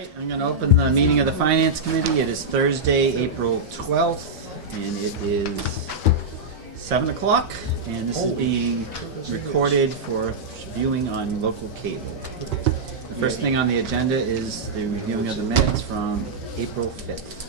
Right, I'm going to open the meeting of the Finance Committee. It is Thursday, April 12th, and it is 7 o'clock, and this is being recorded for viewing on local cable. The first thing on the agenda is the reviewing of the minutes from April 5th.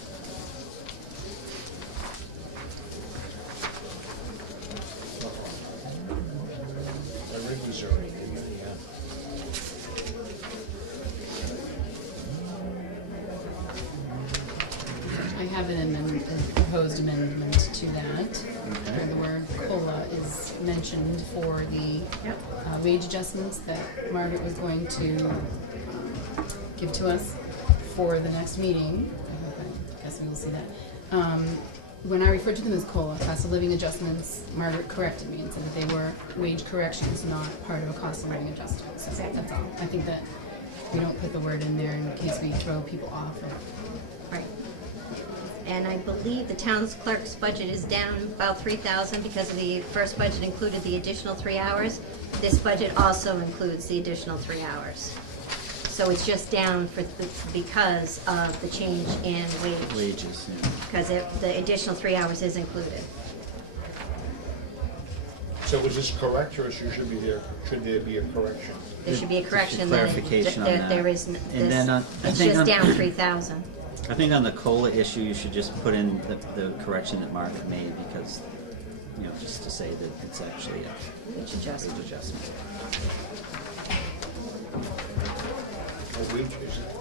I have an amendment, a proposed amendment to that, where the word COLA is mentioned for the wage adjustments that Margaret was going to give to us for the next meeting. I guess we will see that. When I referred to them as COLA, cost of living adjustments, Margaret corrected me and said that they were wage corrections, not part of a cost of living adjustment. So that's all. I think that we don't put the word in there in case we throw people off. Right. And I believe the town's clerk's budget is down about $3,000 because of the first budget included the additional 3 hours. This budget also includes the additional 3 hours. So it's just down because of the change in Wages, yeah. because the additional 3 hours is included. So is this correct, or should there be a correction? There should be a correction. Clarification on that. There is. And then it's just down 3,000. I think on the COLA issue, you should just put in the correction that Mark made, because, you know, just to say that it's actually a Wage adjustment. wage adjustment.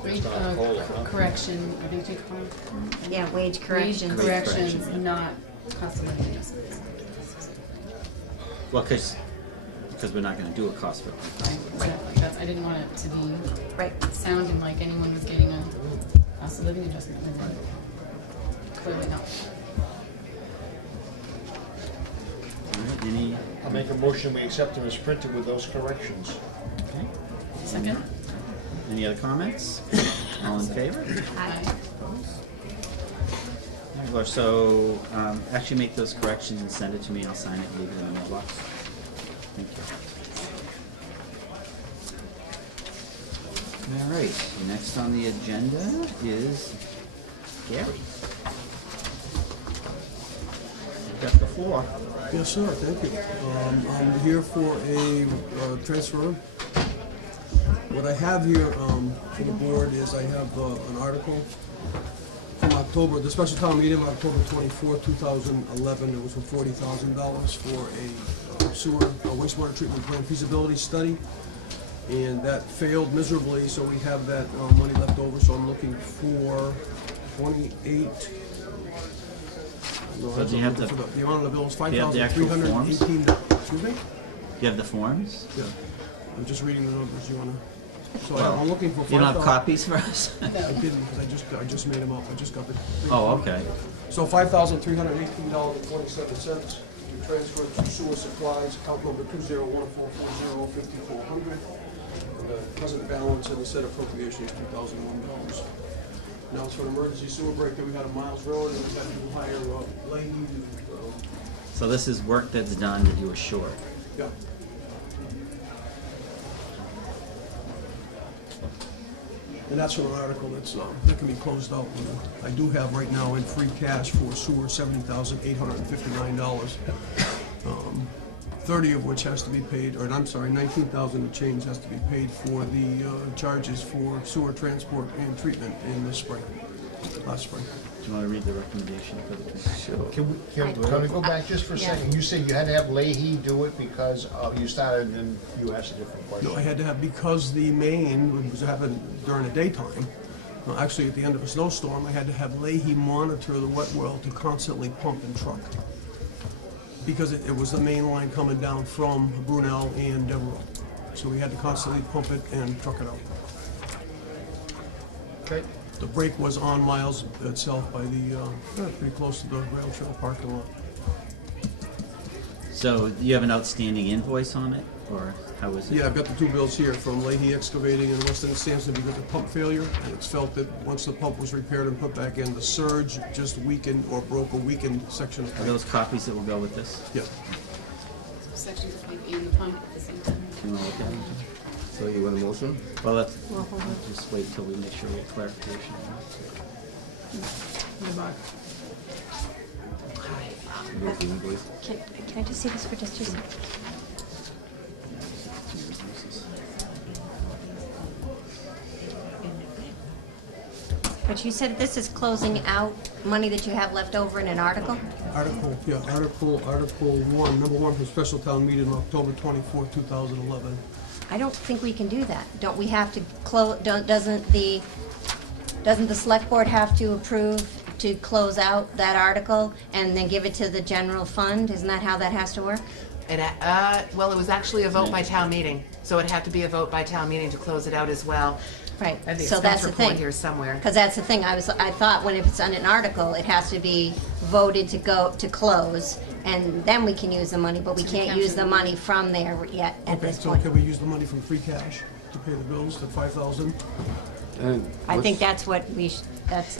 Wage correction, I think they call it. Yeah, wage corrections. Wage corrections, correction, yeah. not cost of living adjustments. Well, because we're not going to do a cost of living. Exactly. I didn't want it to be Right. sounding like anyone was getting a cost of living adjustment. Clearly not. All right, any? I'll make a motion, we accept them as printed with those corrections. Okay. Second? Any other comments? All in favor? Aye. Well, so actually make those corrections and send it to me. I'll sign it and leave it in the mailbox. Thank you. All right. Next on the agenda is Gary. You've got the floor. Yes, sir. Thank you. I'm here for a transfer. What I have here for the board is I have an article from October, the special town meeting of October 24, 2011. It was for $40,000 for a sewer, wastewater treatment plant feasibility study. And that failed miserably, so we have that money left over. So I'm looking for 28. No, So do you have the amount of the bill is do you have the actual forms? $5,318. Excuse me? You have the forms? Yeah. I'm just reading the numbers. You wanna? So Well, I'm looking for. You don't have 5,000 copies for us? I didn't, because I just made them up. I just got the. Oh, okay. So $5,318.27. We transferred to sewer supplies, account number 20144405400. The present balance in the set appropriation is $2,001. Now it's for an emergency sewer break that we had on Miles Road, and we had to hire Leahy. So this is work that's done that you were short. Yeah. And that's from an article that can be closed out. I do have right now in free cash for sewer $70,859. 30 of which has to be paid, or I'm sorry, 19,000 and change has to be paid for the charges for sewer transport and treatment in the spring, last spring. Do you want to read the recommendation for the transfer? Sure. Can we go back just for a second? You said you had to have Leahy do it because you started and then you asked a different question. No, I had to have, because the main was happening during the daytime, actually at the end of a snowstorm, I had to have Leahy monitor the wet well to constantly pump and truck. Because it was the main line coming down from Brunel and Devereux. So we had to constantly pump it and truck it out. Okay. The break was on Miles itself by the, pretty close to the rail trail parking lot. So you have an outstanding invoice on it, or how is it? Yeah, I've got the two bills here from Leahy Excavating in Weston and Sampson because of pump failure. And it's felt that once the pump was repaired and put back in, the surge just weakened or broke a weakened section of Are pipe. those copies that will go with this? Yeah. Sections of pipe and the pump at the same time. Do you want to look at them? So you want a motion? Well, let's Well, hold on. just wait till we make sure we get clarification. Go through them, please. Can I just see this for just 2 seconds? But you said this is closing out money that you have left over in an article? Article 1, number 1 for special town meeting on October 24th, 2011. I don't think we can do that. Don't we have to doesn't the select board have to approve to close out that article and then give it to the general fund? Isn't that how that has to work? Well, it was actually a vote by town meeting, so it had to be a vote by town meeting to close it out as well. Right, I have the so that's expense the report thing. here somewhere. Because that's the thing, I thought when it's on an article, it has to be voted to close, and then we can use the money, but we can't use the money from there yet at Okay, this so point. can we use the money from free cash to pay the bills, the 5,000? I think that's what that's,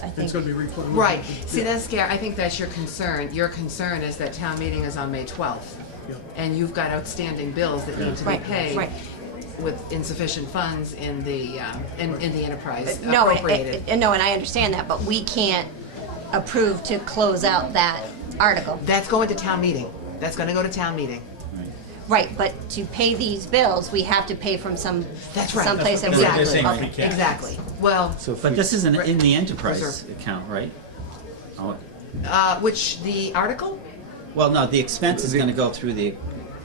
I It's think, gonna be reclaimed. Right, see, Yeah. that's scary, I think that's your concern. Your concern is that town meeting is on May 12th, Yeah. and you've got outstanding bills that need to be Right, paid right. with insufficient funds in the enterprise no, appropriated. no, and I understand that, but we can't approve to close out that article. That's going to town meeting. That's gonna go to town meeting. Right, but to pay these bills, we have to pay from That's right. someplace that That's we. what they're saying, Okay. free cash. Exactly. Well, So if But we- this isn't in the enterprise Reserve. account, right? Oh, which, the article? well, no, the expense is gonna go through the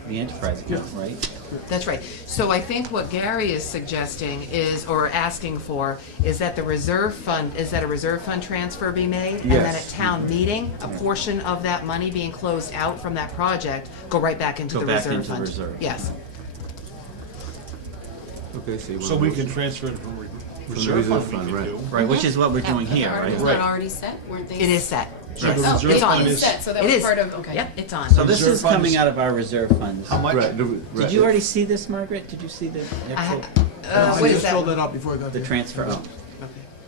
enterprise account, right? That's right. So I think what Gary is suggesting is, or asking for, is that a reserve fund transfer be made? And then at Yes. town meeting, a portion of that money being closed out from that project, go right back into Go the back reserve into fund? reserve. Yes. Okay, so you want So a we motion? can transfer it from the reserve reserve fund, fund, we right. can do. Right, which is what we're Yeah, doing But the here, article's right? not already set, weren't they? It is set. Right. Yes. The Oh, reserve it's on. fund It's is- set, so that It was is. part of, okay. Yep, it's on. So this Reserve is fund coming is- out of our reserve funds. How much? Right, Did you already see this, Margaret? Did you see the I ha- actual, I what is just filled that? that out before I got the there. transfer? Oh, Okay. do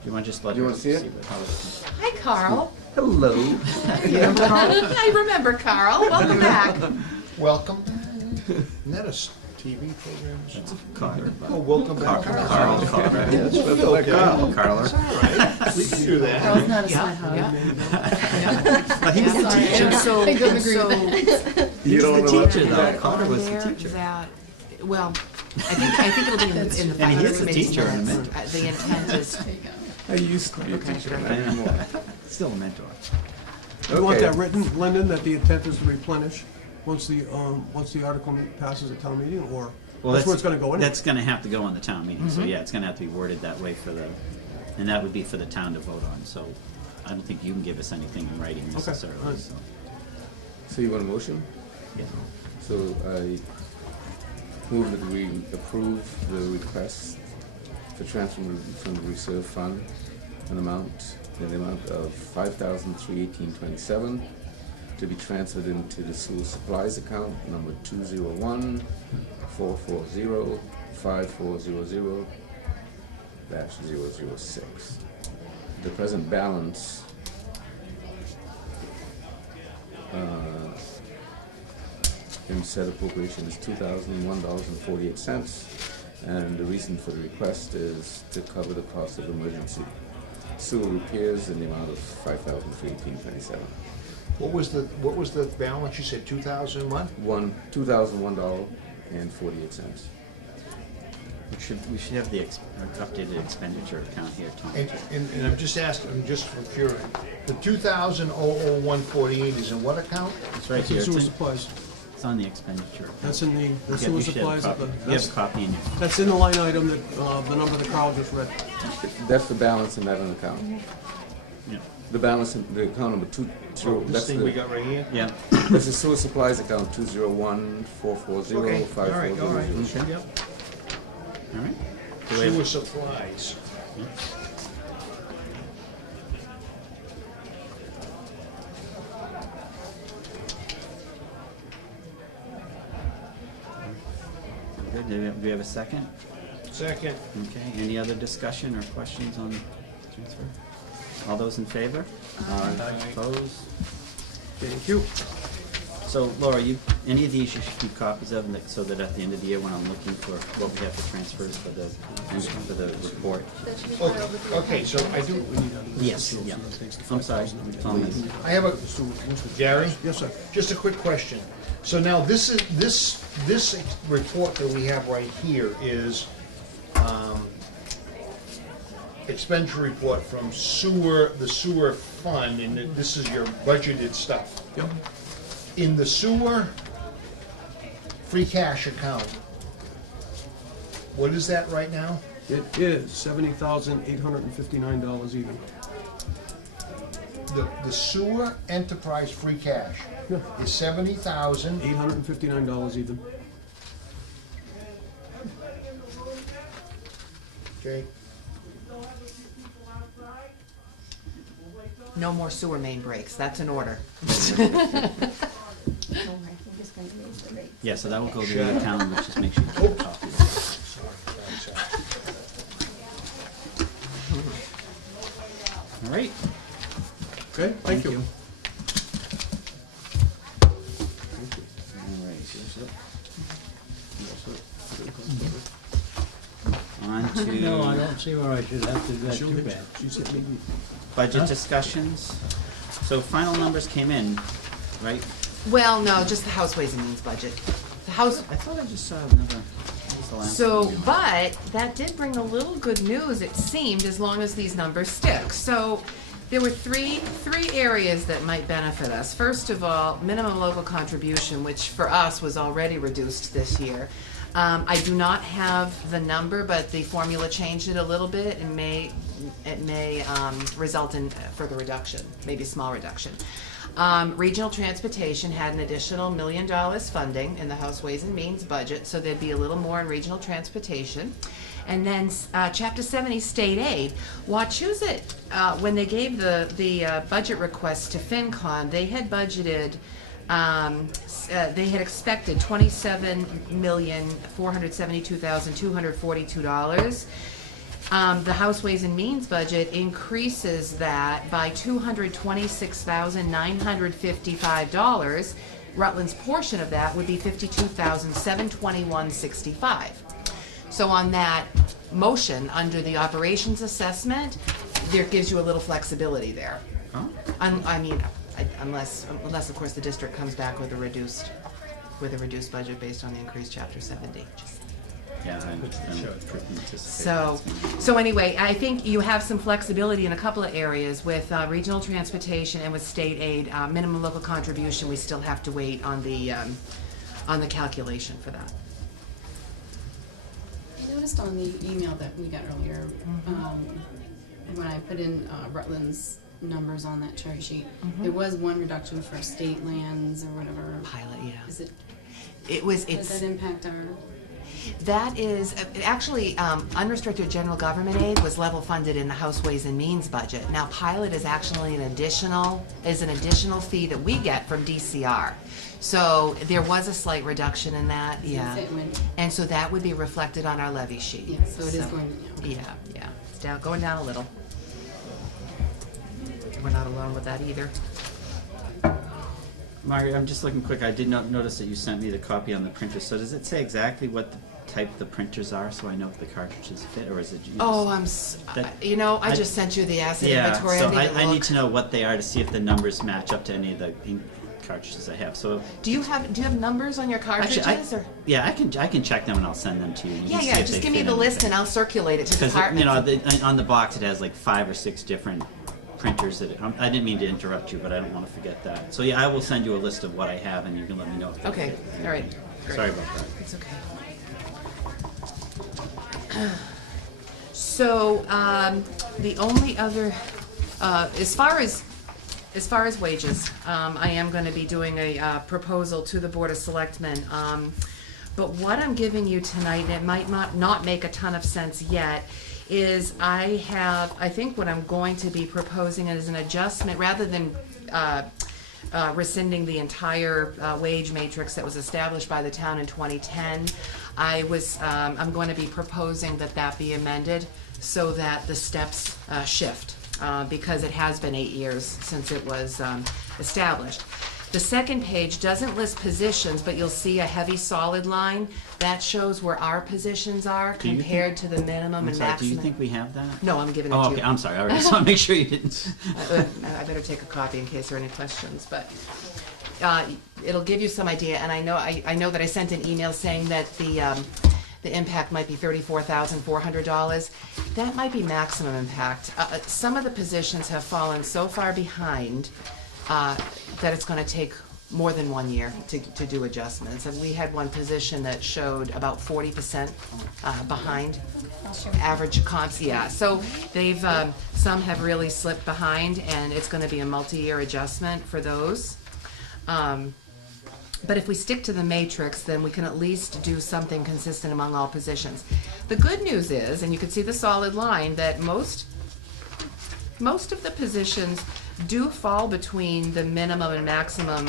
you want to just let You her wanna see it? how it's- Hi, Carl. Hello. I remember Carl. Welcome back. Welcome. Isn't that a TV program? Carter. Oh, welcome back. Carl, Carter. Yeah, that's what I thought. Carl, Carler. We can do that. Carl's not a Yeah, smart hog. yeah. But he was the Sorry, teacher. I So, don't agree so with that. He was don't the know what teacher, to do. though. Carter was the aware teacher. that, well, I think it'll be in the. And he is the committee's teacher in a minutes. minute. The intent is, There you go. I used to be a teacher, not anymore. Still a mentor. You want Okay. that written, Lyndon, that the intent is to replenish once the article passes at town meeting, or Well, that's where it's gonna go in? That's gonna have to go on the town meeting, so yeah, it's gonna have to be worded that way and that would be for the town to vote on, so I don't think you can give us anything in writing necessarily, alright. so. So you want a motion? Yeah. So I move that we approve the request for transfer from the reserve fund in the amount of $5,318.27 to be transferred into the sewer supplies account number 201-440-5400-006. The present balance in said appropriation is $2,001.48, and the reason for the request is to cover the cost of emergency sewer repairs in the amount of $5,318.27. What was the balance? You said 2001? $2,001.48. We should have the updated expenditure account here, Tom. And I'm just asking, just for curiosity, the 2,001.48 is in what account? It's right It's in here, sewer supplies. it's on the expenditure. account. That's in the Yeah, sewer you should have a supplies. copy. You have a copy in your, That's in the line item that, the number that Carl just read. That's the balance in that account. yeah, The balance in the account number This that's thing we got right here? yeah, that's the sewer supplies account 201-440-5400. all right. Okay. Yep. all right. Do we Sewer have- supplies. Good. Do we have a second? Second. Okay, any other discussion or questions on transfer? All those in favor? Aye. Opposed? Thank you. So Laura, any of these you should keep copies of, so that at the end of the year, when I'm looking for what we have to transfer for the report. Okay, so I do, Yes, yeah. I'm sorry. It's on this. I have a, Gary? Yes, sir. Just a quick question. So now this is, this report that we have right here is, expenditure report from the sewer fund, and this is your budgeted stuff. Yep. In the sewer free cash account, what is that right now? It is $70,859 even. The sewer enterprise free cash Yeah. is $70,000. $859 even. Okay. No more sewer main breaks, that's an order. Yeah, so that will go to the account, which just make sure you keep copies. Sorry. All right. Okay, thank you. All right. On No, I to don't see where I should have to do that She'll too hit you. bad. She's hit me. budget discussions. So final numbers came in, right? Well, no, just the House Ways and Means budget. The House, I thought I just saw another. What was the last so, one? but that did bring a little good news, it seemed, as long as these numbers stick. So there were three areas that might benefit us. First of all, minimum local contribution, which for us was already reduced this year. I do not have the number, but the formula changed it a little bit and it may result in further reduction, maybe a small reduction. Regional transportation had an additional $1 million funding in the House Ways and Means budget, so there'd be a little more in regional transportation. And then Chapter 70 state aid. Wachusett, when they gave the budget request to FinCon, they had budgeted, they had expected $27,472,242. The House Ways and Means budget increases that by $226,955. Rutland's portion of that would be $52,721.65. So on that motion, under the operations assessment, there gives you a little flexibility there. Oh, I mean, unless of course the district comes back with a reduced budget based on the increased Chapter 70. yeah, I'm anticipating So, that's so anyway, I think you have some flexibility in a couple of areas with regional transportation and with state aid. Minimum local contribution, we still have to wait on the calculation for that. I noticed on the email that we got earlier, when I put in Rutland's numbers on that cherry sheet, there was one reduction for state lands or whatever. Pilot, yeah. Is it, Does does that impact our? That is, actually, unrestricted general government aid was level funded in the House Ways and Means budget. Now, pilot is actually an additional fee that we get from DCR. So there was a slight reduction in that, yeah. And so that would be reflected on our levy sheet. Yeah, so it is going down. Yeah, it's down, going down a little. We're not alone with that either. Margaret, I'm just looking quick. I did not notice that you sent me the copy on the printer. So does it say exactly what the type the printers are, so I know if the cartridges fit, or is it? Oh, I I- just sent you the asset Yeah, inventory. so I I need look. to know what they are to see if the numbers match up to any of the ink cartridges I have. So Do you have numbers on your cartridges? actually, or? yeah, I can check them and I'll send them to you. You can see Yeah, if just they give me fit the in list thing. and I'll circulate it to Because departments. on the box it has like 5 or 6 different printers that I didn't mean to interrupt you, but I don't want to forget that. So yeah, I will send you a list of what I have, and you can let me know if they Okay, fit. all right. Great. Sorry about that. It's okay. So, the only other, as far as wages, I am going to be doing a proposal to the Board of Selectmen. But what I'm giving you tonight, and it might not make a ton of sense yet, is I think what I'm going to be proposing is an adjustment, rather than rescinding the entire wage matrix that was established by the town in 2010. I'm going to be proposing that be amended so that the steps shift, because it has been 8 years since it was established. The second page doesn't list positions, but you'll see a heavy solid line. That shows where our positions are Do you compared to the minimum I'm and sorry, maximum. do you think we have that? No, I'm giving it Oh, to okay, you. I'm sorry, all right, just want to make sure you didn't. I better take a copy in case there are any questions, but it'll give you some idea, and I know that I sent an email saying that the impact might be $34,400. That might be maximum impact. Some of the positions have fallen so far behind that it's going to take more than 1 year to do adjustments. And we had one position that showed about 40% behind average comps. Yeah, so they've some have really slipped behind, and it's going to be a multi-year adjustment for those. But if we stick to the matrix, then we can at least do something consistent among all positions. The good news is, and you can see the solid line, that most of the positions do fall between the minimum and maximum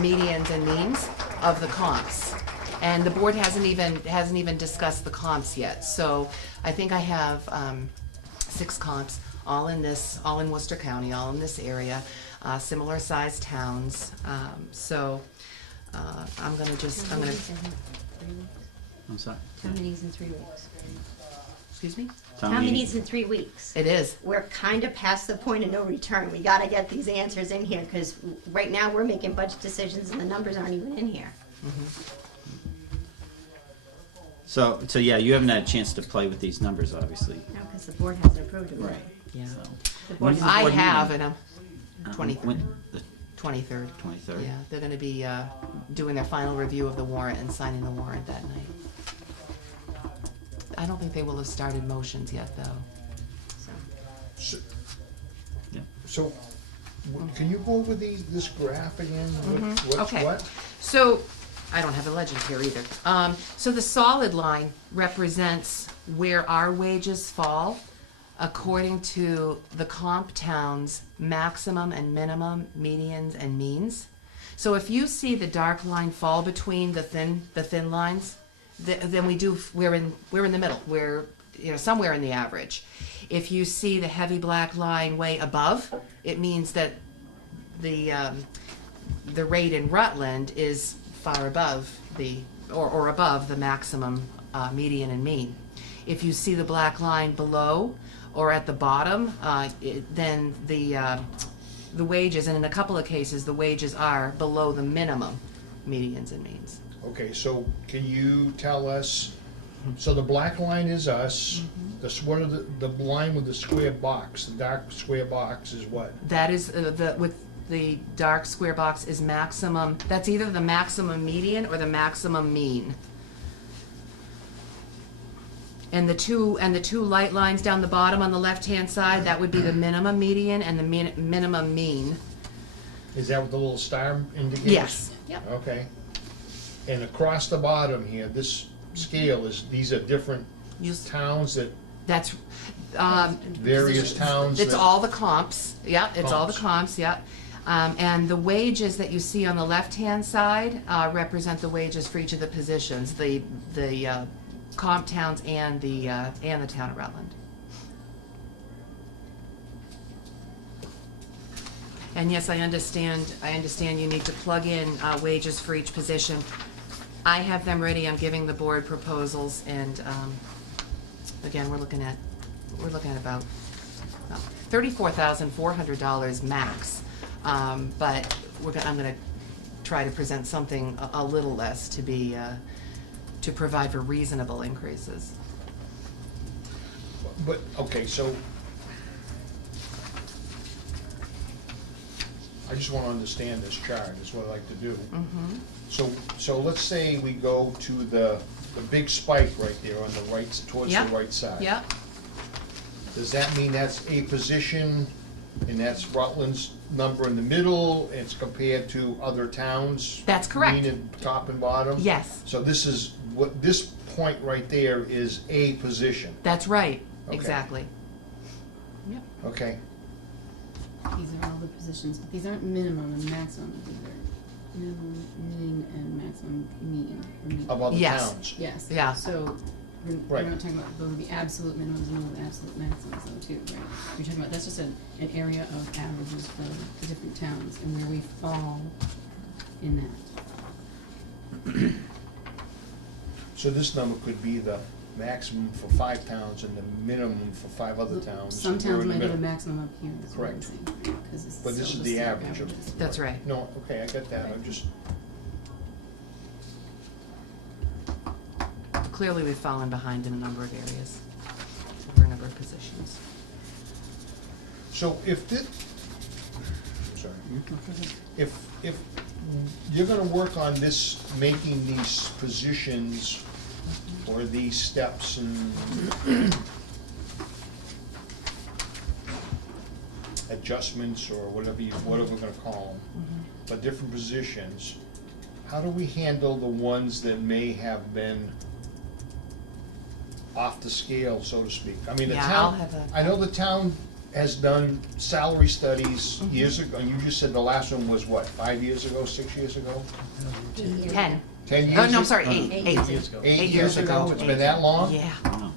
medians and means of the comps. And the board hasn't even discussed the comps yet. So I think I have 6 comps, all in Worcester County, all in this area, similar sized towns. I'm gonna. I'm sorry. Town meeting's in 3 weeks. Excuse me? Town meeting's in 3 weeks. It is. We're kind of past the point of no return. We gotta get these answers in here, because right now we're making budget decisions and the numbers aren't even in here. So yeah, you haven't had a chance to play with these numbers, obviously. No, because the board hasn't approved them. Right. Yeah. So, The board When's the hasn't- I board have, meeting? and I'm 20, The 23rd. 23rd? Yeah, they're gonna be doing their final review of the warrant and signing the warrant that night. I don't think they will have started motions yet, though. So, Yeah. So, can you go over this graph again? What's Okay. what? So, I don't have a legend here either. So the solid line represents where our wages fall according to the comp town's maximum and minimum, medians and means. So if you see the dark line fall between the thin lines, then we're in the middle. We're somewhere in the average. If you see the heavy black line way above, it means that the rate in Rutland is far above or above the maximum median and mean. If you see the black line below or at the bottom, then the wages, and in a couple of cases, the wages are below the minimum medians and means. Okay, so can you tell us, so the black line is us, what are the line with the square box, the dark square box is what? That is with the dark square box is maximum. That's either the maximum median or the maximum mean. And the two light lines down the bottom on the left-hand side, that would be the minimum median and the minimum mean. Is that what the little star indicates? Yes. Yep. Okay. And across the bottom here, this scale these are different towns that, That's various towns it's that- all the comps. Yeah, it's all the Comps. comps. Yeah. And the wages that you see on the left-hand side represent the wages for each of the positions, the comp towns and the town of Rutland. And yes, I understand you need to plug in wages for each position. I have them ready. I'm giving the board proposals, and again, we're looking at about $34,400 max. But I'm going to try to present something a little less to provide for reasonable increases. but, okay, so I just want to understand this chart, is what I like to do. So let's say we go to the big spike right there on the right, towards the Yep. right side. Yep. Does that mean that's a position, and that's Rutland's number in the middle, and it's compared to other towns? That's correct. Meaning top and bottom? Yes. So this point right there is a position, That's right. Okay. Exactly. Yep. okay? These are all the positions, but these aren't minimum and maximum. These are minimum, mean, and maximum mean. Of other Yes. towns? Yes. Yeah. So we're Right. not talking about those are the absolute minimums and the absolute maximums though too, right? You're talking about, that's just an area of averages for the different towns and where we fall in that. So this number could be the maximum for 5 towns and the minimum for 5 other towns. Some We're towns in the might have a middle. maximum up here, is what I'm Correct. saying, 'cause it's But this still is the state average of- averages. That's right. No, okay, I got that, I'm just, Clearly, we've fallen behind in a number of areas, for a number of positions. so if this, sorry, if you're gonna work on this, making these positions or these steps and adjustments or whatever we're gonna call them, but different positions, how do we handle the ones that may have been off the scale, so to speak? I mean, the Yeah, town, I'll have a- I know the town has done salary studies years ago, and you just said the last one was what, 5 years ago, 6 years ago? 10. 10 years? Oh, no, I'm sorry, 8. 8 years ago. 8 years ago, it's been that long? Yeah. Wow.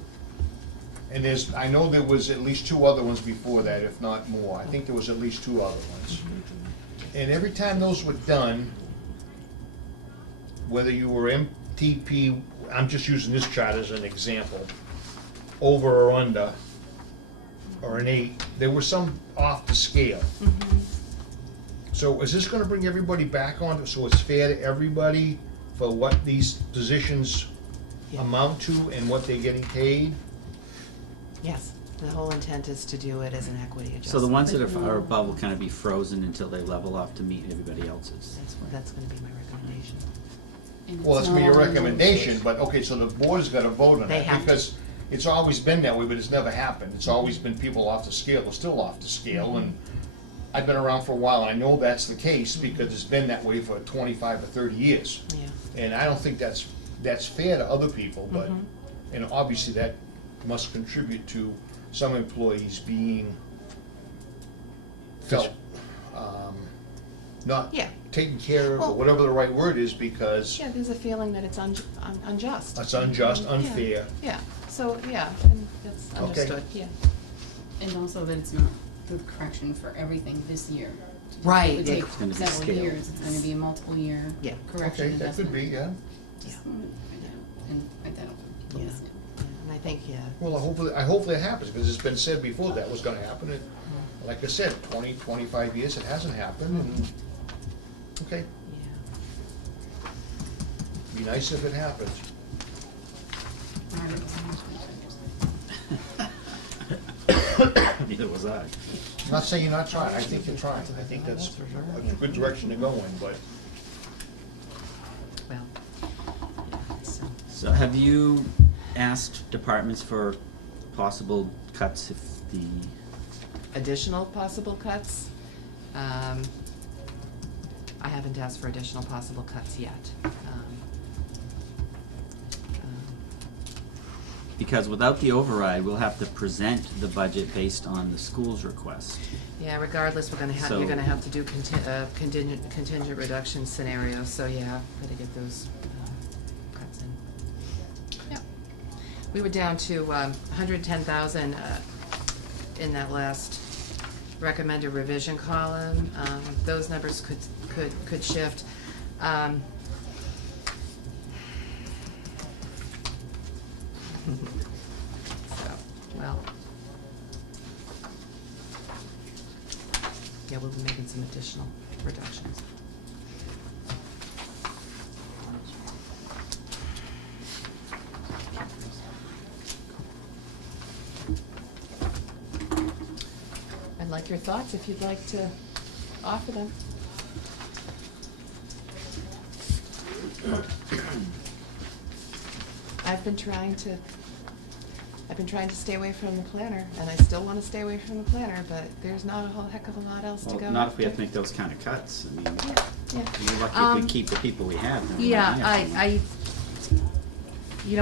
And I know there was at least 2 other ones before that, if not more. I think there was at least 2 other ones. And every time those were done, whether you were MTP, I'm just using this chart as an example, over or under, or an 8, there was some off the scale. So is this gonna bring everybody back on, so it's fair to everybody for what these positions Yeah. amount to and what they're getting paid? Yes, the whole intent is to do it as an equity adjustment. So the ones that are above will kind of be frozen until they level off to meet everybody else's. That's gonna be my recommendation. And Well, it's that's your not- recommendation, but, okay, so the board's gotta vote on They that, have to. because it's always been that way, but it's never happened. It's always been people off the scale, they're still off the scale, and I've been around for a while, and I know that's the case, because it's been that way for 25 or 30 years. Yeah. And I don't think that's fair to other people, but, and obviously that must contribute to some employees being felt, not Yeah. taken care of, or Well- whatever the right word is, because Yeah, there's a feeling that it's unjust. that's unjust, Yeah. unfair. Yeah, so, yeah, and that's Okay. understood, yeah. And also that it's not the correction for everything this year. Right. It would take It's gonna be several scaled. years, it's gonna be a multiple year Yeah. correction Okay, that could investment. be, yeah. Just wanted to find out, and I don't know. Yeah. And I think, yeah, Well, I hope that happens, because it's been said before that was gonna happen, and like I said, 20, 25 years, it hasn't happened, and, okay, yeah. be nice if it happens. Alright. Neither was I. Not saying you're not trying, I think you're trying, I think that's a good direction to go in, but Well, yeah, so, So have you asked departments for possible cuts if the, additional possible cuts? I haven't asked for additional possible cuts yet. because without the override, we'll have to present the budget based on the school's request. Yeah, regardless, you're So- gonna have to do contingent reduction scenarios, so yeah, gotta get those cuts in. Yep. We were down to 110,000 in that last recommended revision column. Those numbers could shift. So, well. Yeah, we'll be making some additional reductions. I'd like your thoughts if you'd like to offer them. I've been trying to stay away from the planner, and I still wanna stay away from the planner, but there's not a whole heck of a lot else to Well, go not if we have after. to make those kind of cuts. I mean, Yeah. we're lucky if we keep the people we have. then we Yeah, might have to.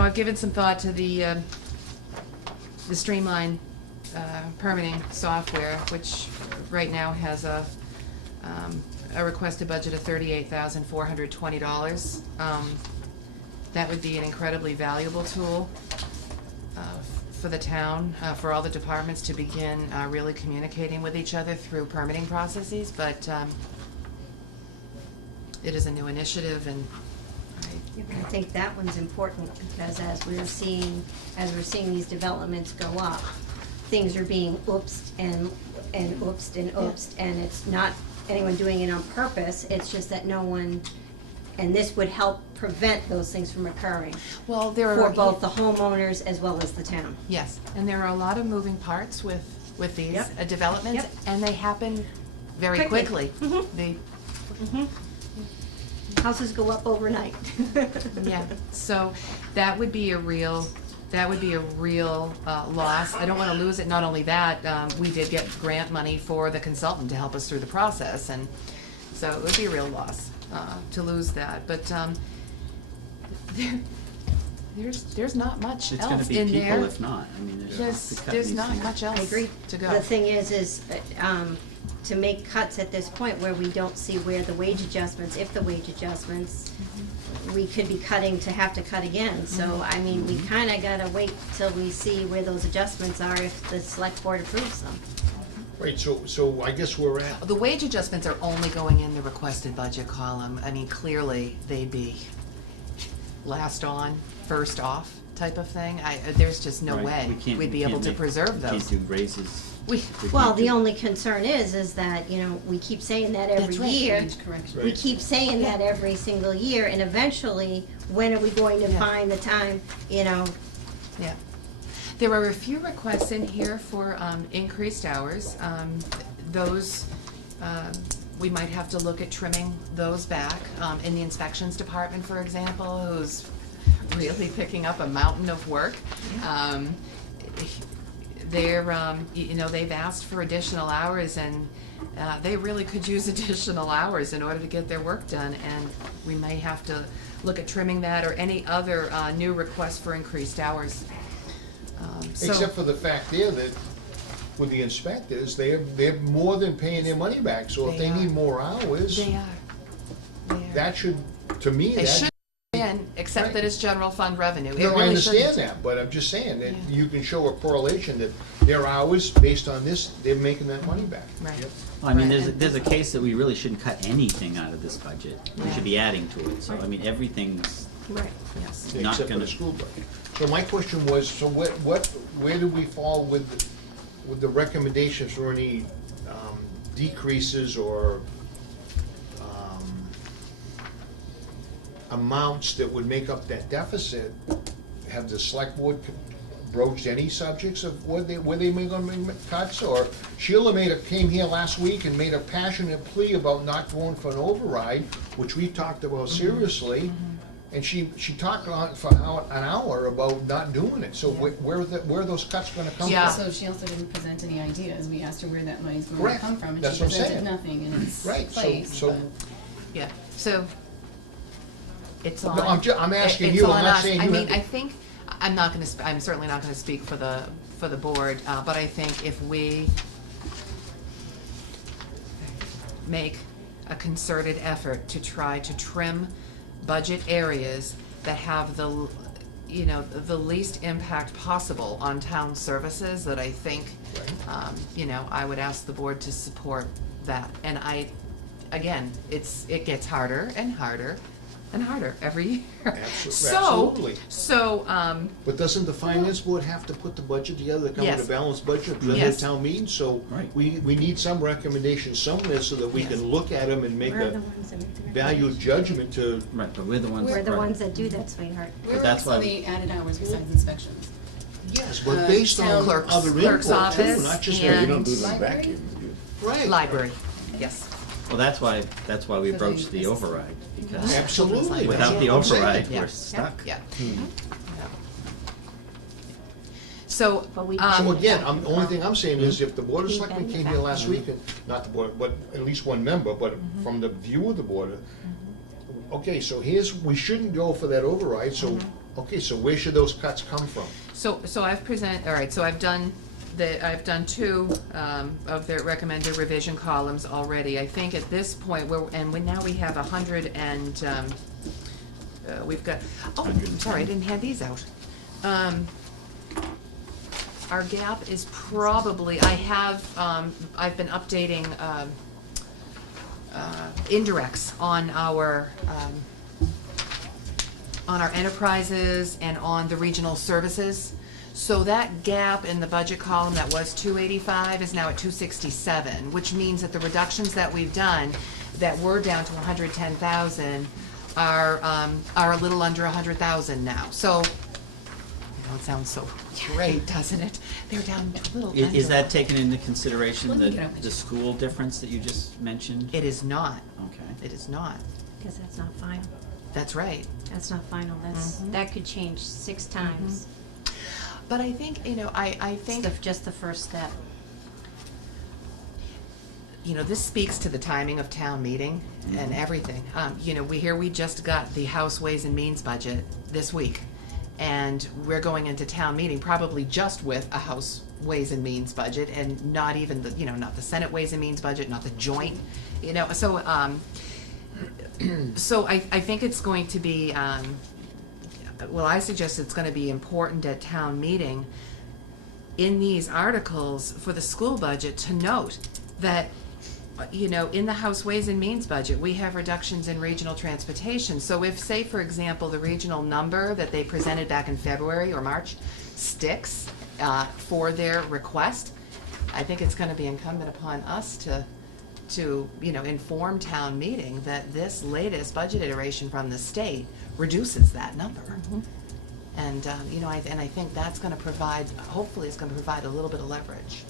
I've given some thought to the streamline permitting software, which right now has a requested budget of $38,420. That would be an incredibly valuable tool for the town, for all the departments to begin really communicating with each other through permitting processes, but it is a new initiative, and I think that one's important because as we're seeing these developments go up, things are being oopsed and oopsed and oopsed, and it's not anyone doing it on purpose, it's just that no one, and this would help prevent those things from occurring well, there are for both the homeowners as well as the town. Yes, and there are a lot of moving parts with these Yep. developments, Yep. and they happen very Quickly. quickly. They, Houses go up overnight. yeah, so that would be a real loss. I don't want to lose it. Not only that, we did get grant money for the consultant to help us through the process, and so it would be a real loss to lose that. But there's not much It's gonna else be in people there. if not, I mean, There's not much else I agree. to go. The thing is, to make cuts at this point where we don't see where the wage adjustments, if the wage adjustments, we could be cutting to have to cut again. So, I mean, we kinda gotta wait till we see where those adjustments are if the select board approves them. Right, so I guess we're at, The wage adjustments are only going in the requested budget column. I mean, clearly, they'd be last on, first off type of thing. There's just no way we'd be able to preserve those. Can't do raises. We, Well, can't the do- only concern is that, you know, we keep saying that every That's right. year. Wage correction. We keep saying that every single year, and eventually, when are we going to Yeah. find the time, you know? yeah. There are a few requests in here for increased hours. Those, we might have to look at trimming those back. In the inspections department, for example, who's really picking up a mountain of work. They've asked for additional hours, and they really could use additional hours in order to get their work done, and we may have to look at trimming that or any other new requests for increased hours. except for the fact there that with the inspectors, they're more than paying their money back, so if They they are. need more hours, They are. that should, to me, They that. should be in, except that it's general fund revenue. It No, I really understand shouldn't. that, but I'm just saying that Yeah. you can show a correlation that their hours, based on this, they're making that money back. Right. Yep. Well, I mean, Right. there's a case that we really shouldn't cut anything out of this budget. We Yeah. should be adding to it, so, I mean, everything's Right. Yes. not Except for gonna. the school budget. So my question was, so where do we fall with the recommendations for any decreases or amounts that would make up that deficit? Have the select board broached any subjects of where they may gonna make cuts? Or Sheila came here last week and made a passionate plea about not going for an override, which we talked about seriously. And she talked on for an hour about not doing it. So where are those cuts gonna come from? Yeah. So she also didn't present any ideas. We asked her where that money's going to Correct. come from, and That's she what I'm presented saying. nothing in its Right, so- place. so- but- Yeah, so it's on. No, I'm asking it's you, I'm on not us. saying I you mean, have I think, I'm certainly not gonna speak for the board, but I think if we make a concerted effort to try to trim budget areas that have the least impact possible on town services, that I think, I would ask the board to support that. And again, it gets harder and harder and harder every year. Absolutely. So, But doesn't the finance board have to put the budget together, come with Yes. a balanced budget, present Yes. at town meeting? So Right. we need some recommendations somewhere so that we Yes. can look at them and make We're the a ones that make the valued judgment to, Right, but we're the ones. We're the right. ones that do that, sweetheart. Where that's are why some of we- the added hours besides inspections? yes, but based on Clerk's- other clerk's input too, office not just. and- You don't do them Library? vacuum, you. Right. library, yes. Well, that's why we So broached they- the override, because Absolutely. without that's the what I'm saying. override, Yeah, we're stuck. Yeah. Yeah. So, But we- So again, the only thing I'm saying is if the board of Keep selectmen that came in here the last week, and, not the board, but at least one member, but from the view of the board, okay, so we shouldn't go for that override, so, okay, so where should those cuts come from? So I've done two of the recommended revision columns already. I think at this point, now we have 100 and, we've got, I'm sorry, I didn't hand these out. Our gap is probably, I've been updating indirects on our enterprises and on the regional services. So that gap in the budget column that was 285 is now at 267, which means that the reductions that we've done, that were down to 110,000, are a little under 100,000 now. So, it sounds so great, doesn't it? They're down to a little under. Is that taken into consideration, Well, you know, the school difference that you just mentioned? It is not. Okay. It is not. Because that's not final. That's right. That's not final. That's, that could change 6 times. But I think, you know, I think, It's just the first step. you know, this speaks to the timing of town meeting and everything. You know, we just got the House Ways and Means budget this week, and we're going into town meeting probably just with a House Ways and Means budget, and not even the, you know, not the Senate Ways and Means budget, not the joint, you know, so, so I think it's going to be, well, I suggest it's gonna be important at town meeting in these articles for the school budget to note that, you know, in the House Ways and Means budget, we have reductions in regional transportation. So if, say, for example, the regional number that they presented back in February or March sticks for their request, I think it's gonna be incumbent upon us to, you know, inform town meeting that this latest budget iteration from the state reduces that number. And, you know, I think that's gonna provide, hopefully it's gonna provide a little bit of leverage.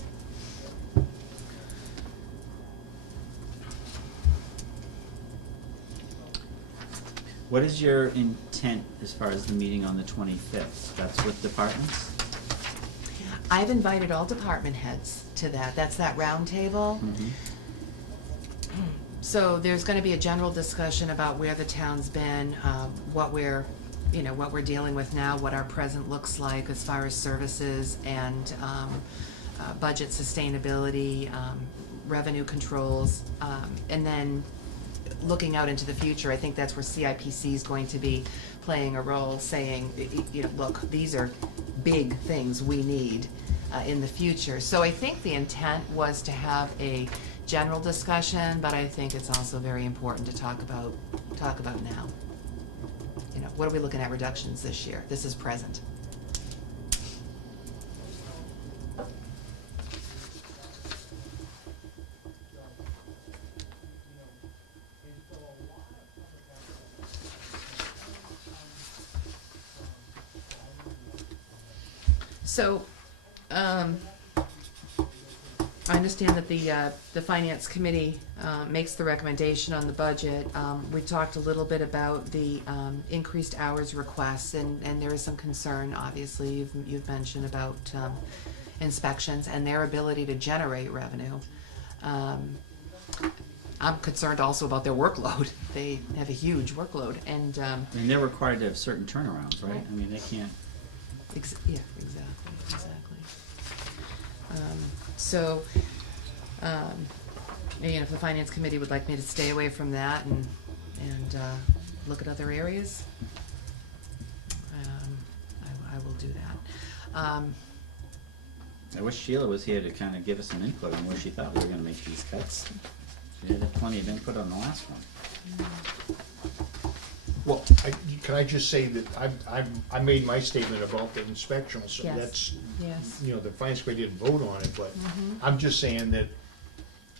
What is your intent as far as the meeting on the 25th? That's with departments? I've invited all department heads to that. That's that round table. So there's gonna be a general discussion about where the town's been, what we're dealing with now, what our present looks like as far as services and budget sustainability, revenue controls, and then looking out into the future. I think that's where CIPC is going to be playing a role, saying, you know, look, these are big things we need in the future. So I think the intent was to have a general discussion, but I think it's also very important to talk about now. You know, what are we looking at reductions this year? This is present. So, I understand that the Finance Committee makes the recommendation on the budget. We talked a little bit about the increased hours requests, and there is some concern, obviously, you've mentioned about inspections and their ability to generate revenue. I'm concerned also about their workload. They have a huge workload, and And they're required to have certain turnarounds, right? I mean, they can't. yeah, exactly. So, you know, if the Finance Committee would like me to stay away from that and look at other areas, I will do that. I wish Sheila was here to kind of give us some input on where she thought we were gonna make these cuts. She had plenty of input on the last one. Well, can I just say that I made my statement about the inspections, so Yes. that's, Yes. you know, the finance committee didn't vote on it, but I'm just saying that,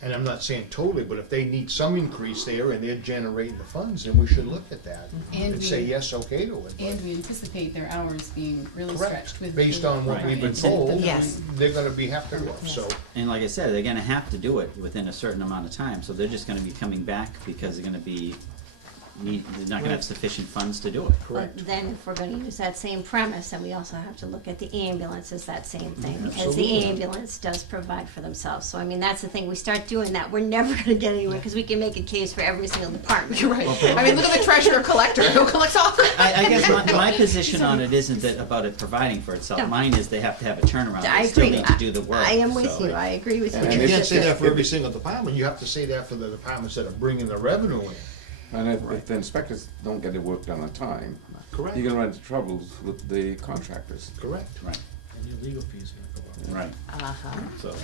and I'm not saying totally, but if they need some increase there and they're generating the funds, then we should look at that. And And say we- yes, okay to it. but- And we anticipate their hours being really Correct. stretched with. Based on what Right. we've been Right. told, Yes. they're gonna have to work, so. And like I said, they're gonna have to do it within a certain amount of time, so they're just gonna be coming back because they're gonna be, they're not gonna have sufficient funds to do it. Correct. But then if we're gonna use that same premise, then we also have to look at the ambulance as that same thing. Because Absolutely. the ambulance does provide for themselves. So I mean, that's the thing, we start doing that, we're never gonna get anywhere, because we can make a case for every single department. You're right. I mean, look at the treasurer collector who collects all. I guess my position on it isn't that about it providing for itself. No. Mine is they have to have a turnaround. I They still agree. need to do the work. I am with so- you, I agree with you. But And you it's- can't say that for every single department, you have to say that for the departments that are bringing the revenue in. And if the inspectors don't get the work done on time, Correct. you're gonna run into troubles with the contractors. Correct. Right, And your legal fees are gonna go up. right. Uh-huh. So,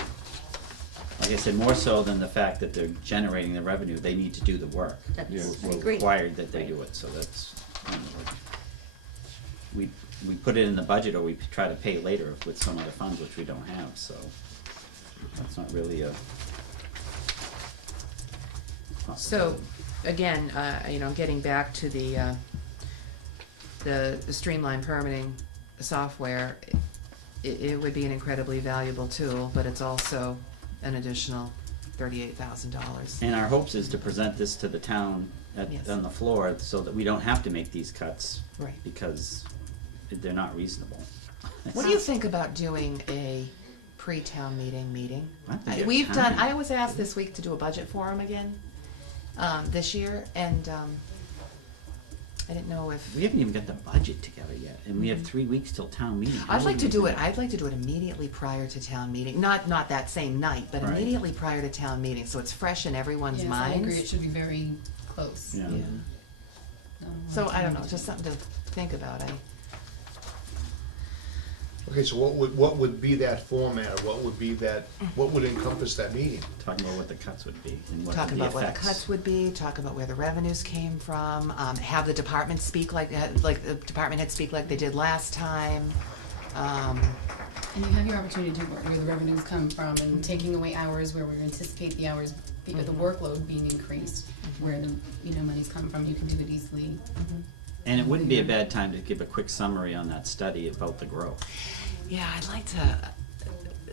like like I said, more so than the fact that they're generating the revenue, they need to do the work. That's, Yeah. I We're agree. required that they do it, so that's, you know, like, we put it in the budget, or we try to pay later with some other funds, which we don't have, so that's not really a. So, again, you know, getting back to the streamlined permitting software, it would be an incredibly valuable tool, but it's also an additional $38,000. And our hopes is to present this to the town Yes. on the floor, so that we don't have to make these cuts. Right. Because they're not reasonable. What do you think about doing a pre-town meeting? I think you have We've done, time. I was asked this week to do a budget forum again, this year, and, I didn't know if. We haven't even got the budget together yet, and we have 3 weeks till town meeting. How I'd are like we to gonna do it, I'd like to do it immediately prior to town meeting, not that same night, but Right. immediately prior to town meeting, so it's fresh in everyone's Yes, I agree, it minds. should be very close. Yeah. Yeah. So, I don't know, just something to think about, Okay, so what would be that format, or what would encompass that meeting? Talking about what the cuts would be and what talk the about what the effects. cuts would be, talk about where the revenues came from, have the department speak like the department head speak like they did last time. And you have your opportunity to work where the revenues come from and taking away hours where we anticipate the hours, the workload being increased, where the, you know, money's come from, you can do it easily. And it wouldn't be a bad time to give a quick summary on that study about the growth. Yeah, I'd like to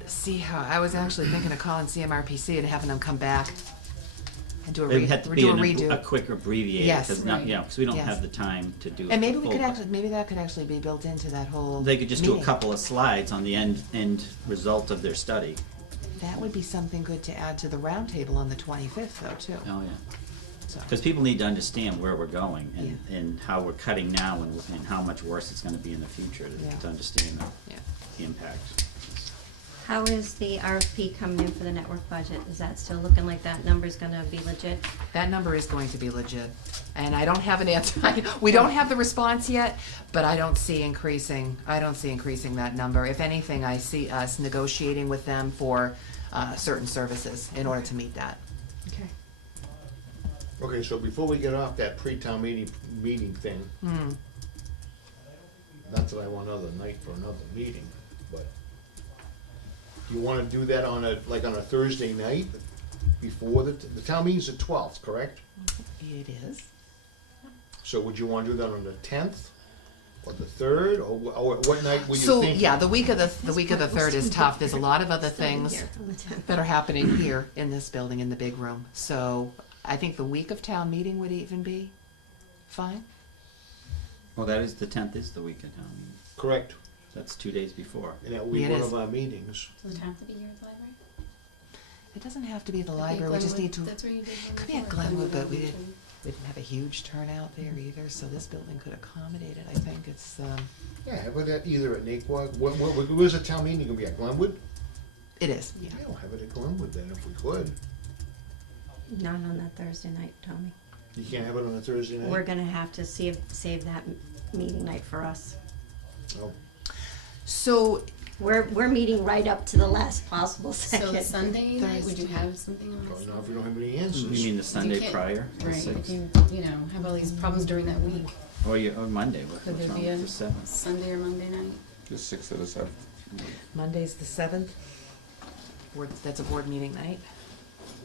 see how, I was actually thinking of calling CMRPC and having them come back and do a It would have to be do a a redo. quick abbreviated, Yes. because not, Right. you know, because we don't Yes. have the time to do. And maybe we full could bu- actually, maybe that could actually be built into that whole They could just do a meeting. couple of slides on the end result of their study. That would be something good to add to the roundtable on the 25th though, too. Oh, yeah. So, Because people need to understand where we're going and, Yeah. and how we're cutting now and how much worse it's gonna be in the future Yeah. to understand yeah. the impact. How is the RFP coming in for the network budget? Is that still looking like that number's gonna be legit? That number is going to be legit, and I don't have an answer. We don't have the response yet, but I don't see increasing that number. If anything, I see us negotiating with them for certain services in order to meet that. Okay. Okay, so before we get off that pre-town meeting thing, not that I want another night for another meeting, but you wanna do that on a Thursday night before the town meeting's the 12th, correct? It is. So would you wanna do that on the 10th or the 3rd, or what night were you So, thinking? yeah, the week of the 3rd is tough. There's a lot of other things Here on the 10th. that are happening here in this building, in the big room. So I think the week of town meeting would even be fine. Well, that is, the 10th is the weekend town meeting. Correct, That's 2 days before. and that will be It one is. of our meetings. Does it have to be here at the library? It doesn't have to be the Could be library, we just Glenwood. need to, That's where you did one could be at before. Glenwood, but we Glenwood. didn't have a huge turnout there either, so this building could accommodate it, I think. It's, Yeah, have it at either at Naquag, where's the town meeting gonna be, at Glenwood? it is, yeah. Yeah, we'll have it at Glenwood then, if we could. Not on that Thursday night, Tommy. You can't have it on a Thursday night? We're gonna have to save that meeting night for us. Oh, So, We're meeting right up to the last possible So second. the Sunday night, would you have something on well, that? now if we don't have any You answers. mean the If Sunday you can't- prior? the Right, if 6th? you know, have all these problems during that week, Or Monday, what's could there wrong be with a the 7th? Sunday or Monday night? The 6th or the 7th. Monday's the 7th. That's a board meeting night.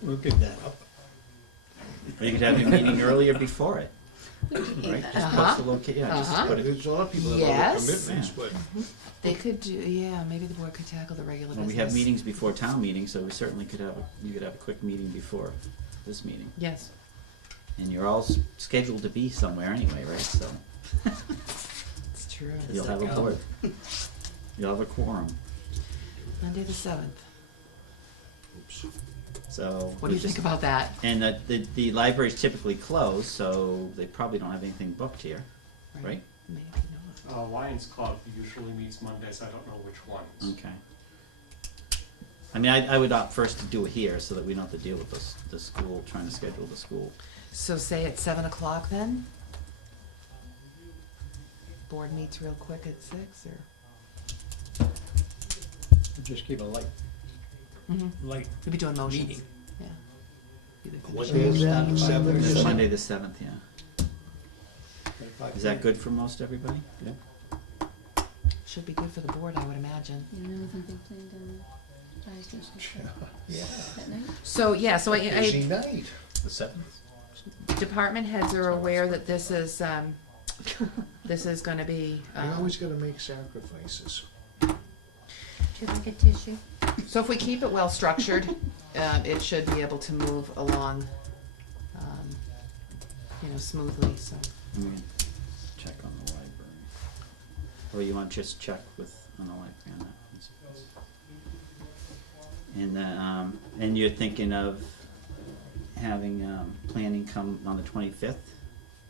We'll give that up. Or you could have your meeting earlier before it, We could right? that. Just Uh-huh. post the location, yeah, just Uh-huh. put it. There's a lot of people that have other Yes. commitments, but They could do, yeah, maybe the board could tackle the regular Well, business. we have meetings before town meeting, so we certainly could have, you could have a quick meeting before this meeting. Yes. And you're all scheduled to be somewhere anyway, right, so It's true. you'll have a board. You'll have a quorum, Monday the 7th. oops. so. What do you think about that? And the library's typically closed, so they probably don't have anything booked here, right? Maybe not. Lions Club usually meets Mondays, I don't know which ones. Okay. I mean, I would opt first to do it here, so that we don't have to deal with the school, trying to schedule the school. So say at 7 o'clock then? Board meets real quick at 6, or? Just keep it light. like We'll be doing motions. meeting. Yeah. Either for the What show- day is that? Down The to seventh? This is 5:30. Monday the 7th, yeah. Is that good for most everybody? Yeah. Should be good for the board, I would imagine. You know anything big planned on the fire station Yeah. that night? So, yeah, so Busy night. The 7th? department heads are aware that this is, this is gonna be, You always gotta make sacrifices. Certificate tissue. so if we keep it well structured, it should be able to move along, smoothly, so. I'm gonna check on the library. Or you want to just check on the library on that? And then, and you're thinking of having, planning come on the 25th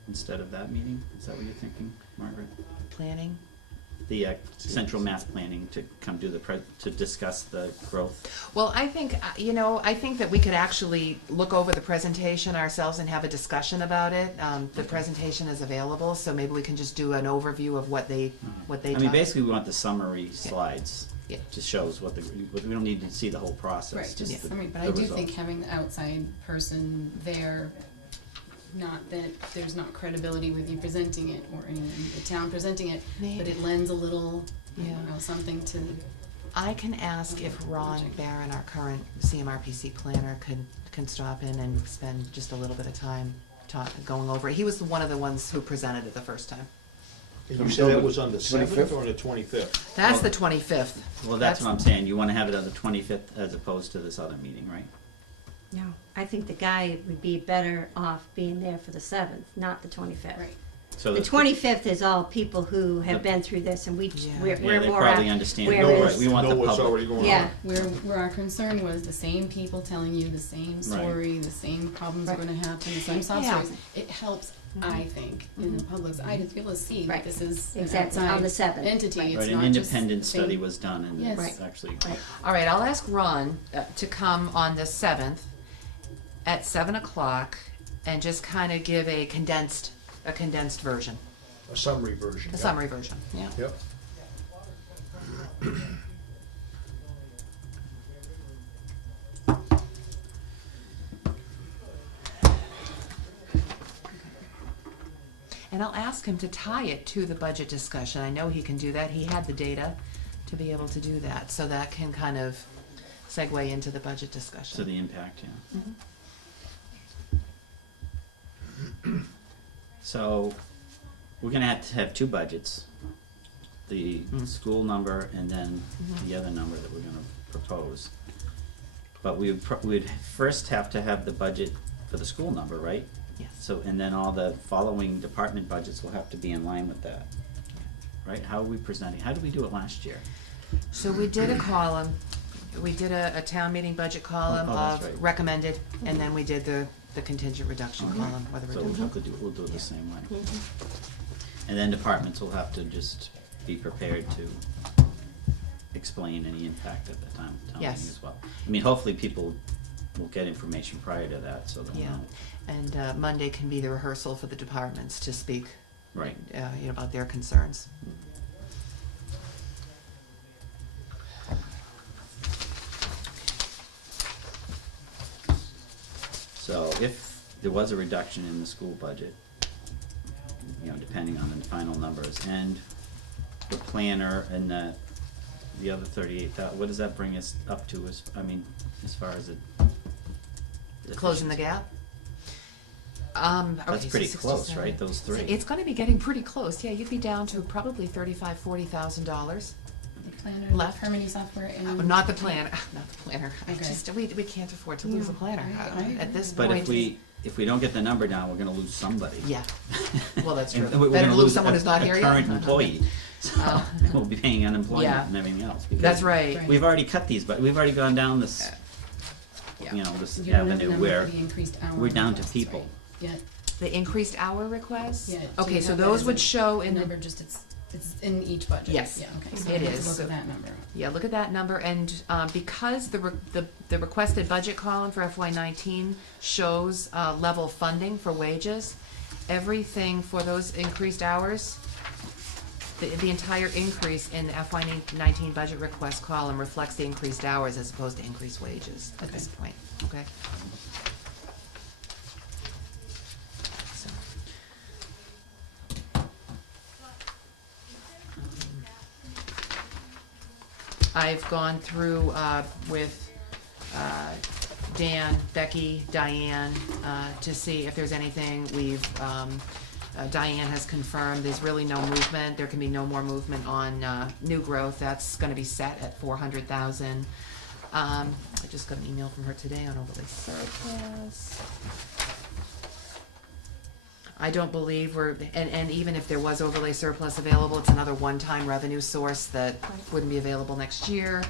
instead of that meeting? Is that what you're thinking, Margaret? Planning? The, central math planning to come do to discuss the growth? Well, I think, I think that we could actually look over the presentation ourselves and have a discussion about it. The presentation is available, so maybe we can just do an overview of what they I mean, talked. basically, we want the summary slides. Yeah. Just shows what we don't need to see the whole process, Right, just Yeah. the, but the I do results. think having the outside person there, not that there's not credibility with you presenting it or any the town presenting it, but it lends a little, I don't know, something to. I can ask if Ron Barron, our current CMRPC planner, can stop in and spend just a little bit of time going over it. He was one of the ones who presented it the first time. And you said that was on the 7th or on the 25th? That's the 25th. Well, that's what I'm saying, you wanna have it on the 25th as opposed to this other meeting, right? No, I think the guy would be better off being there for the 7th, not the 25th. Right. So The 25th is all people who have The- been through this, and Yeah. we're Yeah, they more probably out- understand, whereas- we want the Know what's public. already going on. Yeah, Where our concern was the same people telling you the same story, the same problems are Right. gonna happen, the same sob Yeah. stories. It helps, I think, in the public's eye to be able to see Right. that this is an exactly, on the outside 7th. entity, Right. it's Right, not an just independent the same- study was done and Yes. it's actually, Right. All right, I'll ask Ron to come on the 7th at 7 o'clock and just kind of give a condensed version, A summary version. a yeah. summary version, yeah. Yep. And I'll ask him to tie it to the budget discussion. I know he can do that. He had the data to be able to do that, so that can kind of segue into the budget discussion. so the impact, yeah. Mhm. So, we're gonna have to have two budgets. The school number and then the other number that we're gonna propose. But we'd first have to have the budget for the school number, right? Yes. So, and then all the following department budgets will have to be in line with that, right? How are we presenting, how did we do it last year? So we did a column, we did a town meeting budget column Oh, that's of right. recommended, and then we did the contingent reduction column, whether So we're we'll doing. have to we'll do it the same way. And then departments will have to just be prepared to explain any impact at the time, town meeting Yes. as well. I mean, hopefully people will get information prior to that, so they'll Yeah, know. and Monday can be the rehearsal for the departments to speak, Right. about their concerns. So if there was a reduction in the school budget, depending on the final numbers, and the planner and the other 38,000, what does that bring us up to as far as it? Closing the gap? That's Okay, so pretty close, 67. right, those three? It's gonna be getting pretty close, yeah, you'd be down to probably $35,000-$40,000. The planner, Left. the permitting software, and. Not the planner, not the planner. Okay. We can't afford to lose a planner Right. at this But point. if we don't get the number down, we're gonna lose somebody. Yeah, well, that's true. And we're Better gonna lose lose someone who's not a here yet. current employee, so Oh. we'll be paying unemployment Yeah. and everything else. because That's right. Right. We've already cut these, but we've already gone down this, Yeah. this You don't have the avenue number where for the increased hour we're down to requests, people. right? Yet, The increased hour requests? yeah. do Okay, you so have that those as would a show in the, number, just it's in each budget? Yes. Yeah, okay, so It we have is. to look at that number. yeah, look at that number, and because the requested budget column for FY19 shows level funding for wages, everything for those increased hours, the entire increase in the FY19 budget request column reflects the increased hours as opposed to increased wages at this point, okay? So, I've gone through with Dan, Becky, Diane, to see if there's anything Diane has confirmed there's really no movement. There can be no more movement on new growth. That's gonna be set at 400,000. I just got an email from her today on overlay surplus. I don't believe and even if there was overlay surplus available, it's another one-time revenue source that wouldn't be available next year.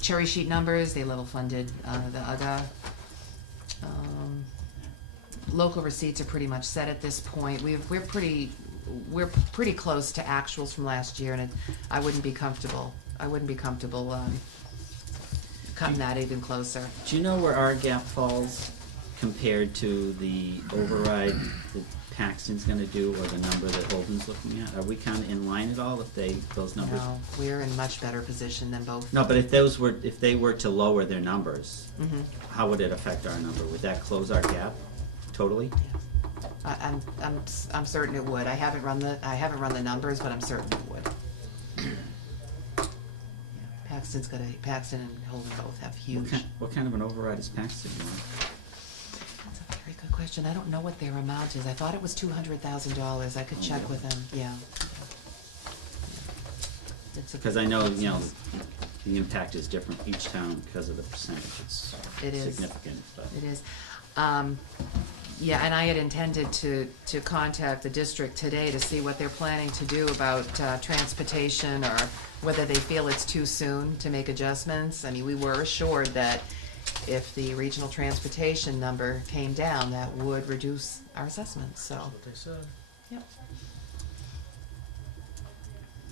Cherry sheet numbers, they level funded the UGA. Local receipts are pretty much set at this point. We're pretty close to actuals from last year, and I wouldn't be comfortable cutting that even closer. Do you know where our gap falls compared to the override that Paxton's gonna do, or the number that Holden's looking at? Are we kinda in line at all if those numbers? No, we're in much better position than both. No, but if they were to lower their numbers, Mhm. how would it affect our number? Would that close our gap totally? I'm certain it would. I haven't run the numbers, but I'm certain it would. Yeah, Paxton and Holden both have huge. What kind of an override is Paxton doing? That's a very good question. I don't know what their amount is. I thought it was $200,000. I could check with them, yeah. Because I know, the impact is different each town because of the percentage. It is significant, but. It is. Yeah, and I had intended to contact the district today to see what they're planning to do about transportation, or whether they feel it's too soon to make adjustments. I mean, we were assured that if the regional transportation number came down, that would reduce our assessments, so. That's what they said. Yep.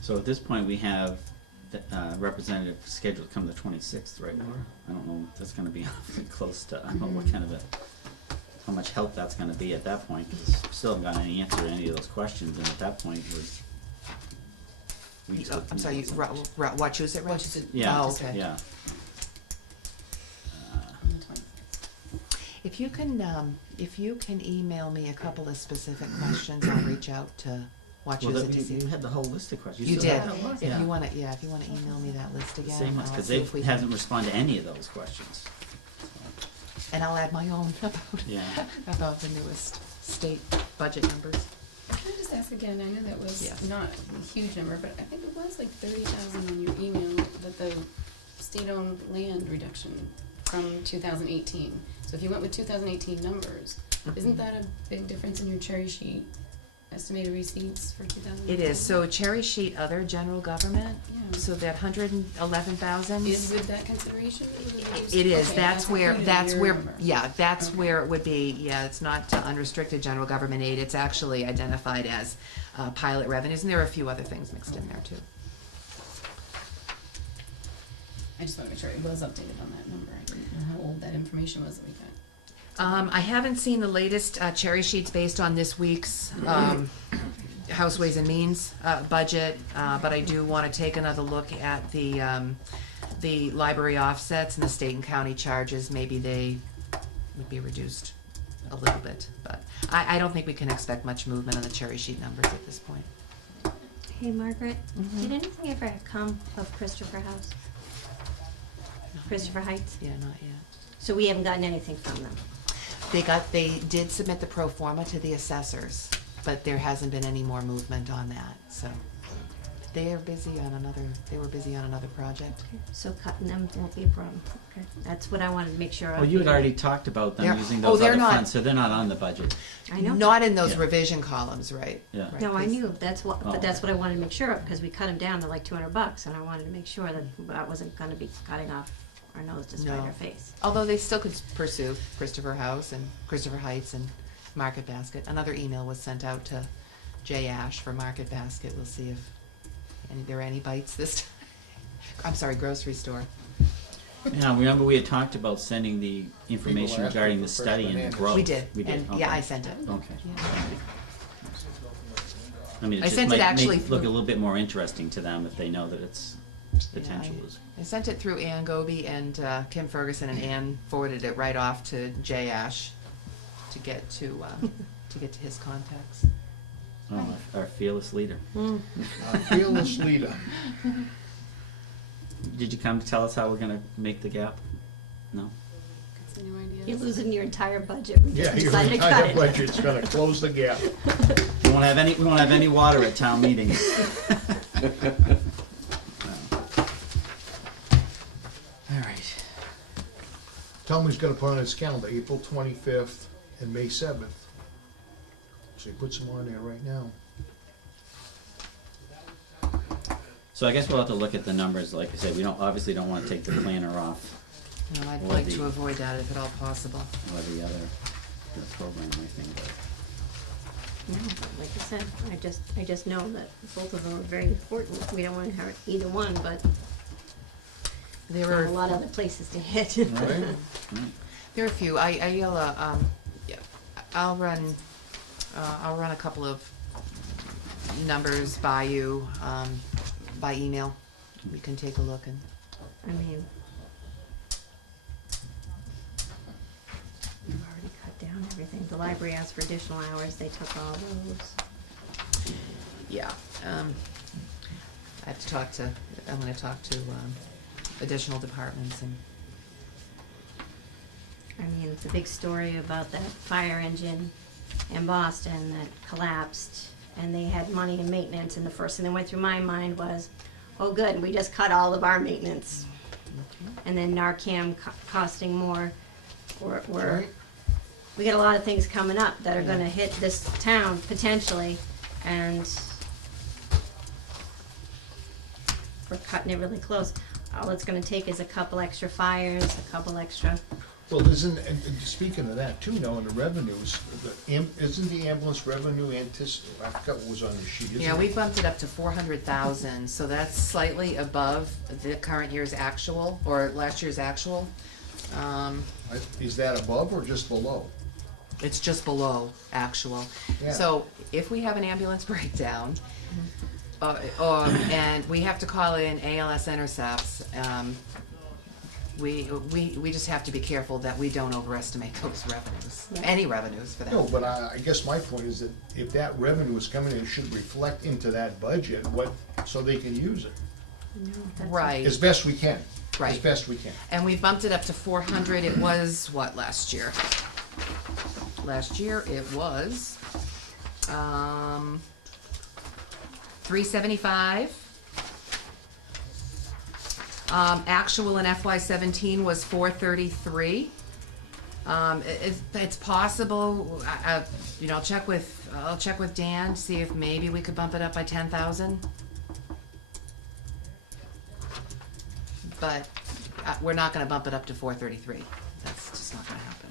So at this point, we have the representative scheduled to come the 26th, right, Laura? I don't know if that's gonna be close to, I don't know what kind of how much help that's gonna be at that point, because we still haven't got any answer to any of those questions, and at that point, I'm sorry, Wachusett? Wachusett. Yeah, Oh, okay. yeah. If you can email me a couple of specific questions, I'll reach out to Wachusett to see. You had the whole list of questions. You still did. have it? If Yeah. you wanna email me that list again, Same ones, I'll because see if we they can- hasn't responded to any of those questions. And I'll add my own Yeah. about the newest state budget numbers. Can I just ask again, I know that was Yes. not a huge number, but I think it was like 30,000 on your email, that the state-owned land reduction from 2018. So if you went with 2018 numbers, isn't that a big difference in your cherry sheet estimated receipts for 2018? It is, so cherry sheet other general government, Yeah. so that 111,000. Is with that consideration? It is, Okay, that's where, included in your number. yeah, that's Okay. where it would be, yeah, it's not unrestricted general government aid, it's actually identified as pilot revenues, and there are a few other things mixed in there too. I just want to make sure it was updated on that number. I didn't know how old that information was that we got. I haven't seen the latest cherry sheets based on this week's House Ways and Means budget, but I do want to take another look at the library offsets and the state and county charges. Maybe they would be reduced a little bit, but I don't think we can expect much movement on the cherry sheet numbers at this point. Hey, Margaret, Mhm. did anything ever come of Christopher House? Christopher Heights? Yeah, not yet. So we haven't gotten anything from them? They did submit the pro forma to the assessors, but there hasn't been any more movement on that, so. They were busy on another project. So cutting them won't be a problem. Okay, that's what I wanted to make sure of. Well, you had already talked about them They're- using oh, those they're other not- funds, so they're not on the budget. I know. Not in those Yeah. revision columns, right? Yeah. Right, No, I 'cause- knew, that's what, Oh, but that's okay. what I wanted to make sure of, because we cut them down to like $200, and I wanted to make sure that I wasn't gonna be cutting off our nose to spite No. our face. Although they still could pursue Christopher House and Christopher Heights and Market Basket. Another email was sent out to Jay Ash for Market Basket. We'll see if there are any bites this time. I'm sorry, grocery store. Yeah, remember we had talked about sending the information asking regarding for the fresh study and bananas. growth. We did, We did, and yeah, okay. I sent it. Okay. Yeah. I mean, it I just sent it might actually make, look a through- little bit more interesting to them if they know that its potential is. I sent it through Ann Goby and Kim Ferguson, and Ann forwarded it right off to Jay Ash to get to his contacts. Oh, our fearless leader. Our fearless leader. Did you come to tell us how we're gonna make the gap? No? Got some new ideas? You're losing your entire budget. We Yeah, just your decided to cut entire it. budget's gonna close the gap. We won't have any water at town meeting. All right. Tell him he's gotta put on his calendar, April 25th and May 7th. So he puts them on there right now. So I guess we'll have to look at the numbers, like I said, we obviously don't wanna take the planner off, I'd Or like the- to avoid that if at all possible. or the other, program, I think, but. No, but like I said, I just know that both of them are very important. We don't wanna hurt either one, but There there are were a lot of other places to hit. Right? There are a few. Yeah, I'll run a couple of numbers by you, by email. You can take a look and. I mean, we've already cut down everything. The library asked for additional hours, they took all those. Yeah, I have to talk to, I'm gonna talk to, additional departments and, I mean, it's a big story about that fire engine in Boston that collapsed, and they had money in maintenance, and the first thing that went through my mind was, oh good, we just cut all of our maintenance. And then Narcan costing more, Right? we got a lot of things coming up that are gonna hit this town potentially, and we're cutting it really close. All it's gonna take is a couple extra fires, a couple extra, Well, isn't, and speaking of that too, now in the revenues, isn't the ambulance revenue I forgot what was on the sheet, isn't yeah, it? we bumped it up to 400,000, so that's slightly above the current year's actual, or last year's actual. Is that above or just below? It's just below actual. Yeah. So if we have an ambulance breakdown, and we have to call in ALS intercepts, we just have to be careful that we don't overestimate those revenues, Yeah. any revenues for that. No, but I guess my point is that if that revenue is coming in, it should reflect into that budget, so they can use it. no, that's. Right, As best we can. As Right. best we can. and we bumped it up to 400, it was, what, last year? Last year, it was, 375. Actual in FY17 was 433. It's possible, I'll check with Dan, see if maybe we could bump it up by 10,000. But we're not gonna bump it up to 433. That's just not gonna happen.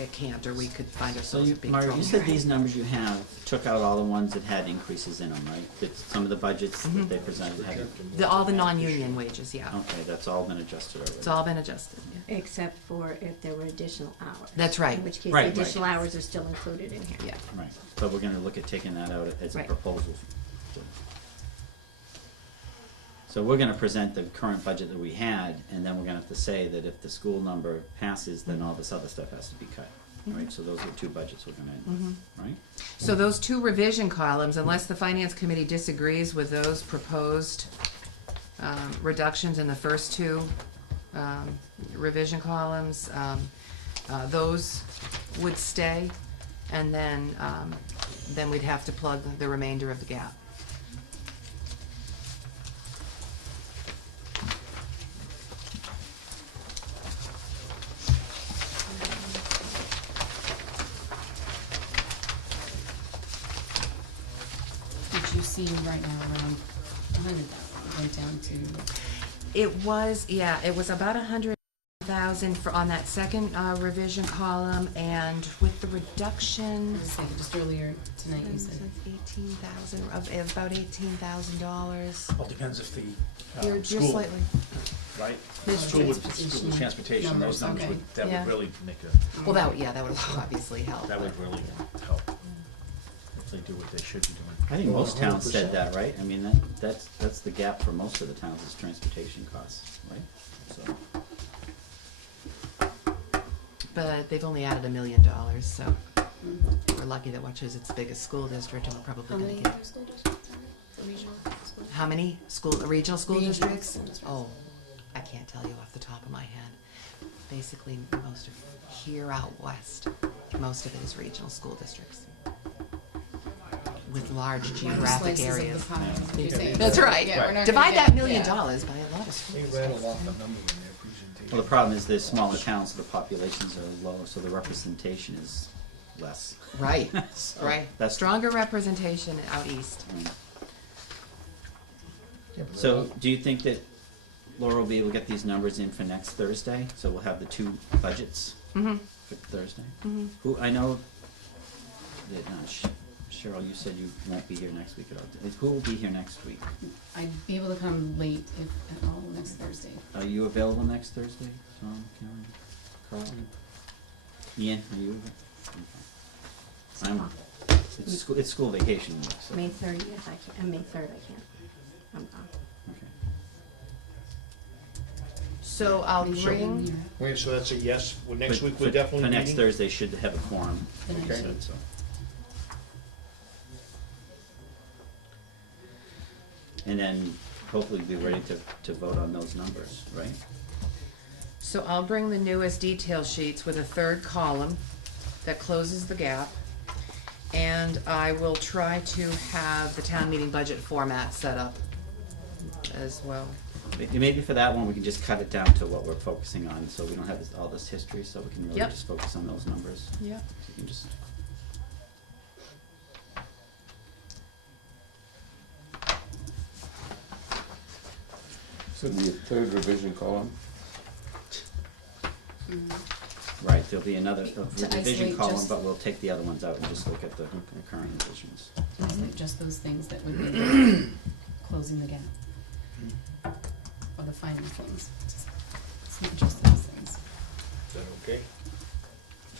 It can't, or we could find So ourselves you, in big Mario, trouble. you said these numbers you have took out all the ones that had increases in them, right? That some of the budgets that they presented had, All the non-union wages, yeah. okay, that's all been adjusted already. It's all been adjusted, yeah. Except for if there were additional hours. That's right. In which case, the Right, right. additional hours are still included in here. Yeah. Right, but we're gonna look at taking that out as a Right. proposal. So we're gonna present the current budget that we had, and then we're gonna have to say that if the school number passes, then all this other stuff has to be cut. Right, so those are the two budgets we're gonna, right? So those two revision columns, unless the finance committee disagrees with those proposed reductions in the first two revision columns, those would stay, and then we'd have to plug the remainder of the gap. Did you see right now around 100,000, went down to, It was, yeah, it was about 100,000 on that second revision column, and with the reduction. just earlier tonight you said. 18,000, about $18,000. Well, it depends if the You're school, slightly, right? The School with transportation transportation, those numbers, numbers okay. would, that Yeah. would really make well, that would obviously help. that would but- really help. they do what they should be doing. I think Well, most towns 100%. said that, right? I mean, that's the gap for most of the towns is transportation costs, right? So, But they've only added $1 million, so we're lucky that Wachusett's the biggest school district, and we're How probably many gonna get. other school districts are there? The regional school? How many regional school Regional districts? school districts. Oh, I can't tell you off the top of my head. Basically, most of here out west, most of it is regional school districts with large Larger geographic slices of the areas. pie, you're saying. That's right. Yeah, we're not Divide gonna that get- $1 million yeah. by a lot of They schools. rattle off the number in their presentation. well, the problem is there's smaller towns, so the populations are low, so the representation is less. Right, So right. That's Stronger representation out east. Yeah, but So, do you think that Laura will be able to get these numbers in for next Thursday? So we'll have the two budgets Mm-hmm. for Thursday? Mm-hmm. Who, I know that, Cheryl, you said you won't be here next week at all. Who will be here next week? I'd be able to come late if at all next Thursday. Are you available next Thursday? Tom, Karen, Carl? Ian, are you? It's school vacation week, so. May 30th, I can't, and May 3rd, I can't. I'm gone. Okay. So I'll bring. Yeah. Wait, so that's a yes, well, next But week we're for- definitely For meeting? next Thursday, should have a quorum. The next Okay. week. So- And then hopefully be ready to vote on those numbers, right? So I'll bring the newest detail sheets with a third column that closes the gap. And I will try to have the town meeting budget format set up as well. Maybe for that one, we can just cut it down to what we're focusing on, so we don't have all this history, so we can really Yep. just focus on those numbers. Yeah. So you can just. So the third revision column, Right, there'll be another To revision isolate column, just- but we'll take the other ones out and just look at the current revisions. Is it just those things that would be closing the gap? Or the final things? It's not just those things. Is that okay?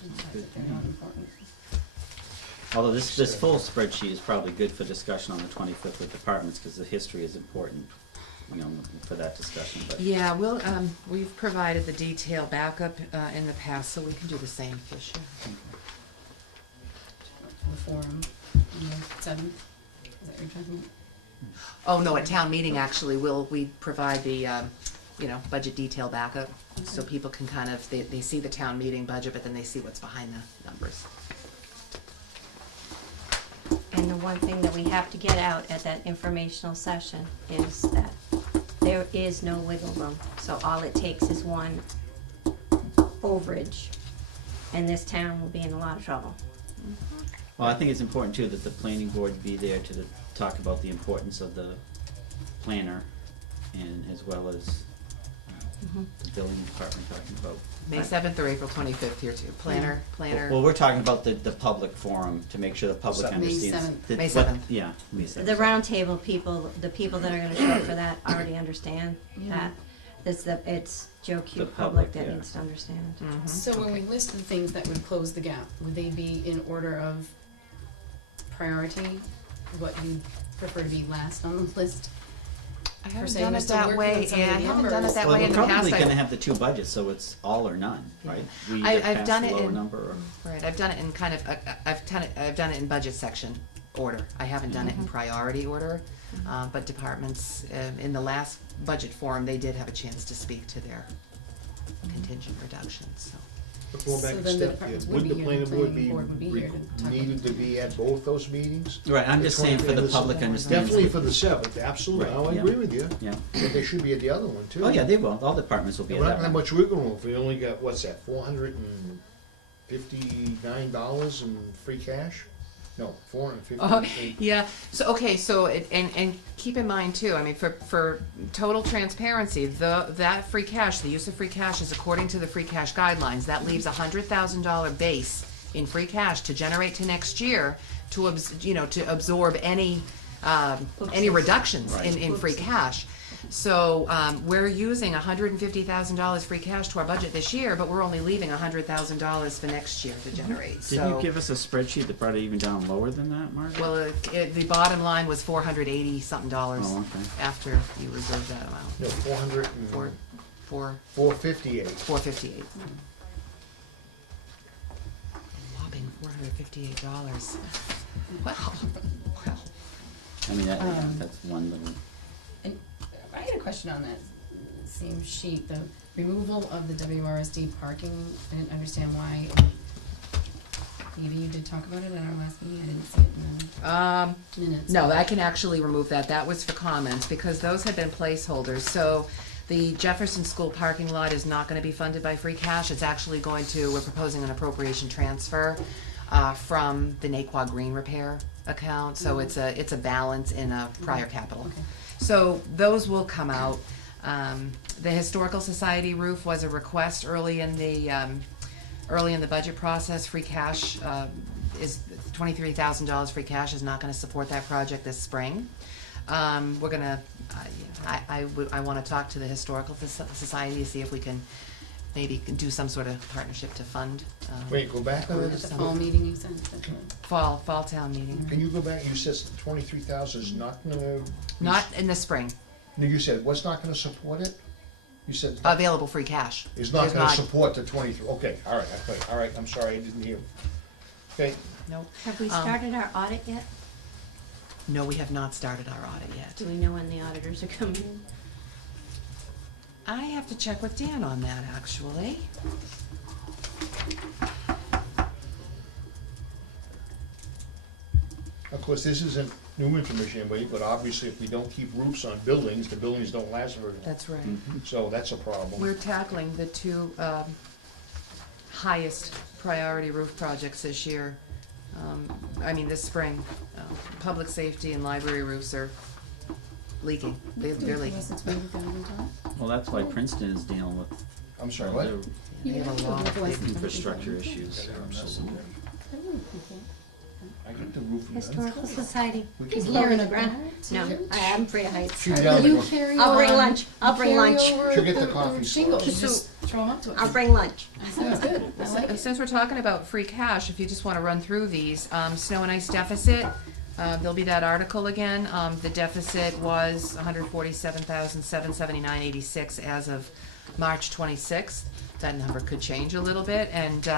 Not that they're not important. Although this full spreadsheet is probably good for discussion on the 25th with departments, because the history is important, you know, for that discussion, but. Yeah, we've provided the detail backup in the past, so we can do the same this year. The forum, on the 7th, is that what you're talking about? Oh, no, at town meeting, actually, we provide the, budget detail backup, so people can kind of, they see the town meeting budget, but then they see what's behind the numbers. And the one thing that we have to get out at that informational session is that there is no wiggle room. So all it takes is one overage, and this town will be in a lot of trouble. Well, I think it's important too that the planning board be there to talk about the importance of the planner, and as well as the building department talking about. May 7th or April 25th here too, planner. Well, we're talking about the public forum, to make sure the public May understands. 7th. that May what- 7th. Yeah, May 7th. The roundtable people, the people that are gonna show up for that already understand Yeah. that. It's Joe Q The public public, that yeah. needs to understand. Mhm. So when we list the things that would close the gap, would they be in order of priority? What you prefer to be last on the list? I Per haven't se, done we're it still that working way, on some of yeah, I the haven't done it numbers. that Well, way in we're the past. probably gonna have the two budgets, so it's all or none, right? We I- either I've pass done the it lower in- number or. Right, I've done it in kind of, I've done it in budget section order. I haven't done it in priority order, but departments, in the last budget forum, they did have a chance to speak to their contingent reductions, so. But going back So a then the step, departments would would the be here, planning the board planning board would be here to talk about needed to be at both those meetings? Right, I'm The just saying for the 25th, public understands. Definitely for the 7th, absolutely, Right, I yeah. agree with you, Yeah. but they should be at the other one too. Oh, yeah, they will. All departments will be at We're not that gonna have one. much wiggle room, if we only got, what's that, $459 in free cash? No, $450. Yeah, so, okay, so, and keep in mind too, I mean, for total transparency, that free cash, the use of free cash is according to the free cash guidelines. That leaves $100,000 base in free cash to generate to next year to absorb any reductions Right. in free cash. So, we're using $150,000 free cash to our budget this year, but we're only leaving $100,000 for next year to generate, so. Didn't you give us a spreadsheet that brought it even down lower than that, Margaret? Well, the bottom line was $480-something Oh, okay. after you reserved that amount. No, 400 and Four, 458. 458. Whopping $458. Wow. Wow. I mean, that's one little. And I had a question on that same sheet, the removal of the WRSD parking. I didn't understand why. Maybe you did talk about it at our last meeting. I didn't see it in the minutes. No, I can actually remove that. That was for comments, because those had been placeholders. So the Jefferson School parking lot is not gonna be funded by free cash. It's actually going to, we're proposing an appropriation transfer from the Naquag Green Repair account. So it's a balance in a prior capital. Okay. So those will come out. The Historical Society roof was a request early in the budget process. Free cash is $23,000. Free cash is not going to support that project this spring. We're gonna. I want to talk to the Historical Society to see if we can maybe do some sort of partnership to fund. Wait, go back on At the it. fall meeting you said. Fall town meeting. Can you go back? You said 23,000 is not gonna. Not in the spring. No, you said what's not gonna support it? You said Available free cash. it's not There's gonna support the 23. Okay, all right, all right. I'm sorry, I didn't hear. Okay, Nope. Have we started our audit yet? No, we have not started our audit yet. Do we know when the auditors are coming in? I have to check with Dan on that, actually. of course, this isn't new information anyway, but obviously if we don't keep roofs on buildings, the buildings don't last very long. That's right. So that's a problem. We're tackling the two highest priority roof projects this year. This spring. Public safety and library roofs are leaking. They're leaking. Well, that's why Princeton is dealing with I'm sorry, what? They have a lot of big infrastructure issues. I get the roof. Historical Society. We He's can- lower in the ground. No, I am Freya Heights. Shoot down the roof. I'll bring lunch. I'll bring lunch. She'll get the coffee Shingles, started. you just throw them up to us. I'll bring lunch. Sounds good. I like it. Since we're talking about free cash, if you just want to run through these, snow and ice deficit, there'll be that article again. The deficit was $147,779.86 as of March 26th. That number could change a little bit, and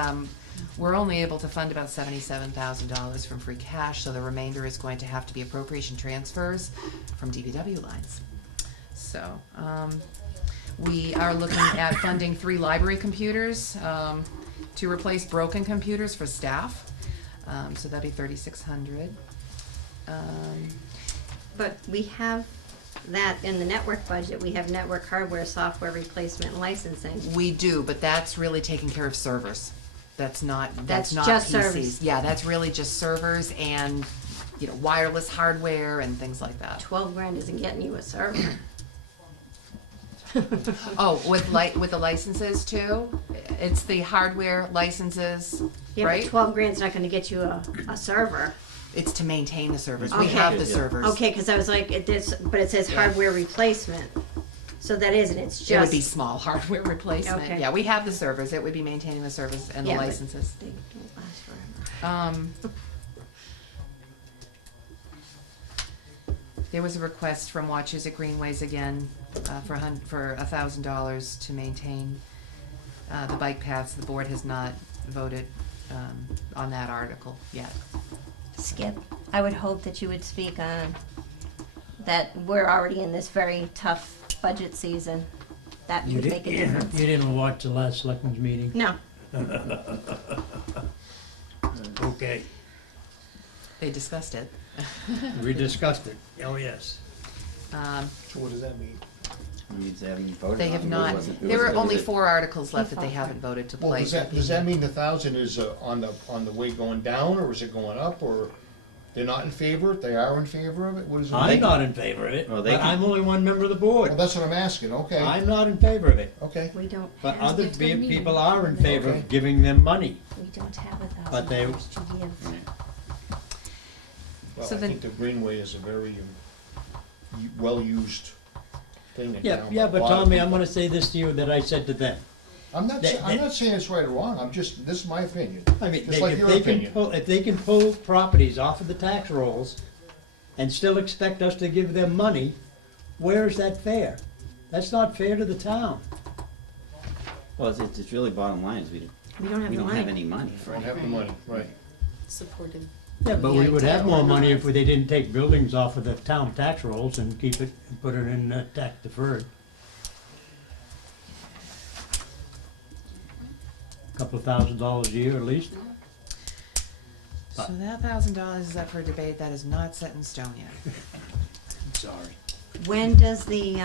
we're only able to fund about $77,000 from free cash, so the remainder is going to have to be appropriation transfers from DPW lines. So, we are looking at funding 3 library computers to replace broken computers for staff. So that'd be $3,600. But we have that in the network budget. We have network hardware, software replacement, and licensing. We do, but that's really taking care of servers. That's not That's not just PCs. servers. Yeah, that's really just servers and wireless hardware and things like that. 12 grand isn't getting you a server. Oh, with the licenses too? It's the hardware licenses, Yeah, right? but 12 grand's not gonna get you a server. It's to maintain the servers. We Okay. have the Yeah. servers. Okay, because I was like, but it says hardware replacement. So that isn't, it's just. It would be small hardware replacement. Okay. Yeah, we have the servers. It would be maintaining the servers and the Yeah, but licenses. They don't last forever. There was a request from Watchers at Greenways again for $1,000 to maintain the bike paths. The board has not voted on that article yet. Skip, I would hope that you would speak on that we're already in this very tough budget season. That You would make a didn't, difference. you didn't watch the last selectmen's meeting? No, Okay, They discussed it. we discussed it, oh, yes. So what does that mean? Means they haven't voted They on have it. not, wasn't- it there were wasn't only voted. 4 articles left that they haven't voted to Well, place. does that mean the 1,000 is on the way going down, or is it going up, or they're not in favor? They are in favor of it. What is it? I'm not in favor of it, Well, but they can- I'm only one member of the Well, board. that's what I'm asking. Okay. I'm not in favor of it, Okay. we don't but have, other get to the meeting. people are in favor Okay. of giving them money. we don't have But they- $1,000 to give. Well, So I then- think the Greenway is a very well-used thing that Yeah, down yeah, by but the bottom. Tommy, I'm gonna say this to you that I said to them. I'm not, they- I'm not saying it's right or wrong, I'm just, this is my opinion. I mean, Just like if your they can opinion. pull, if they can pull properties off of the tax rolls and still expect us to give them money, where is that fair? That's not fair to the town. Well, it's really bottom line is We don't have we the don't money. have any money for Don't it. have the money, right. Supported. Yeah, but The we would idea have more or money not. if they didn't take buildings off of the town tax rolls and keep it, and put it in tax deferred. Couple of $1,000s a year at least. So that $1,000 is up for debate, that is not set in stone yet. Sorry. When does the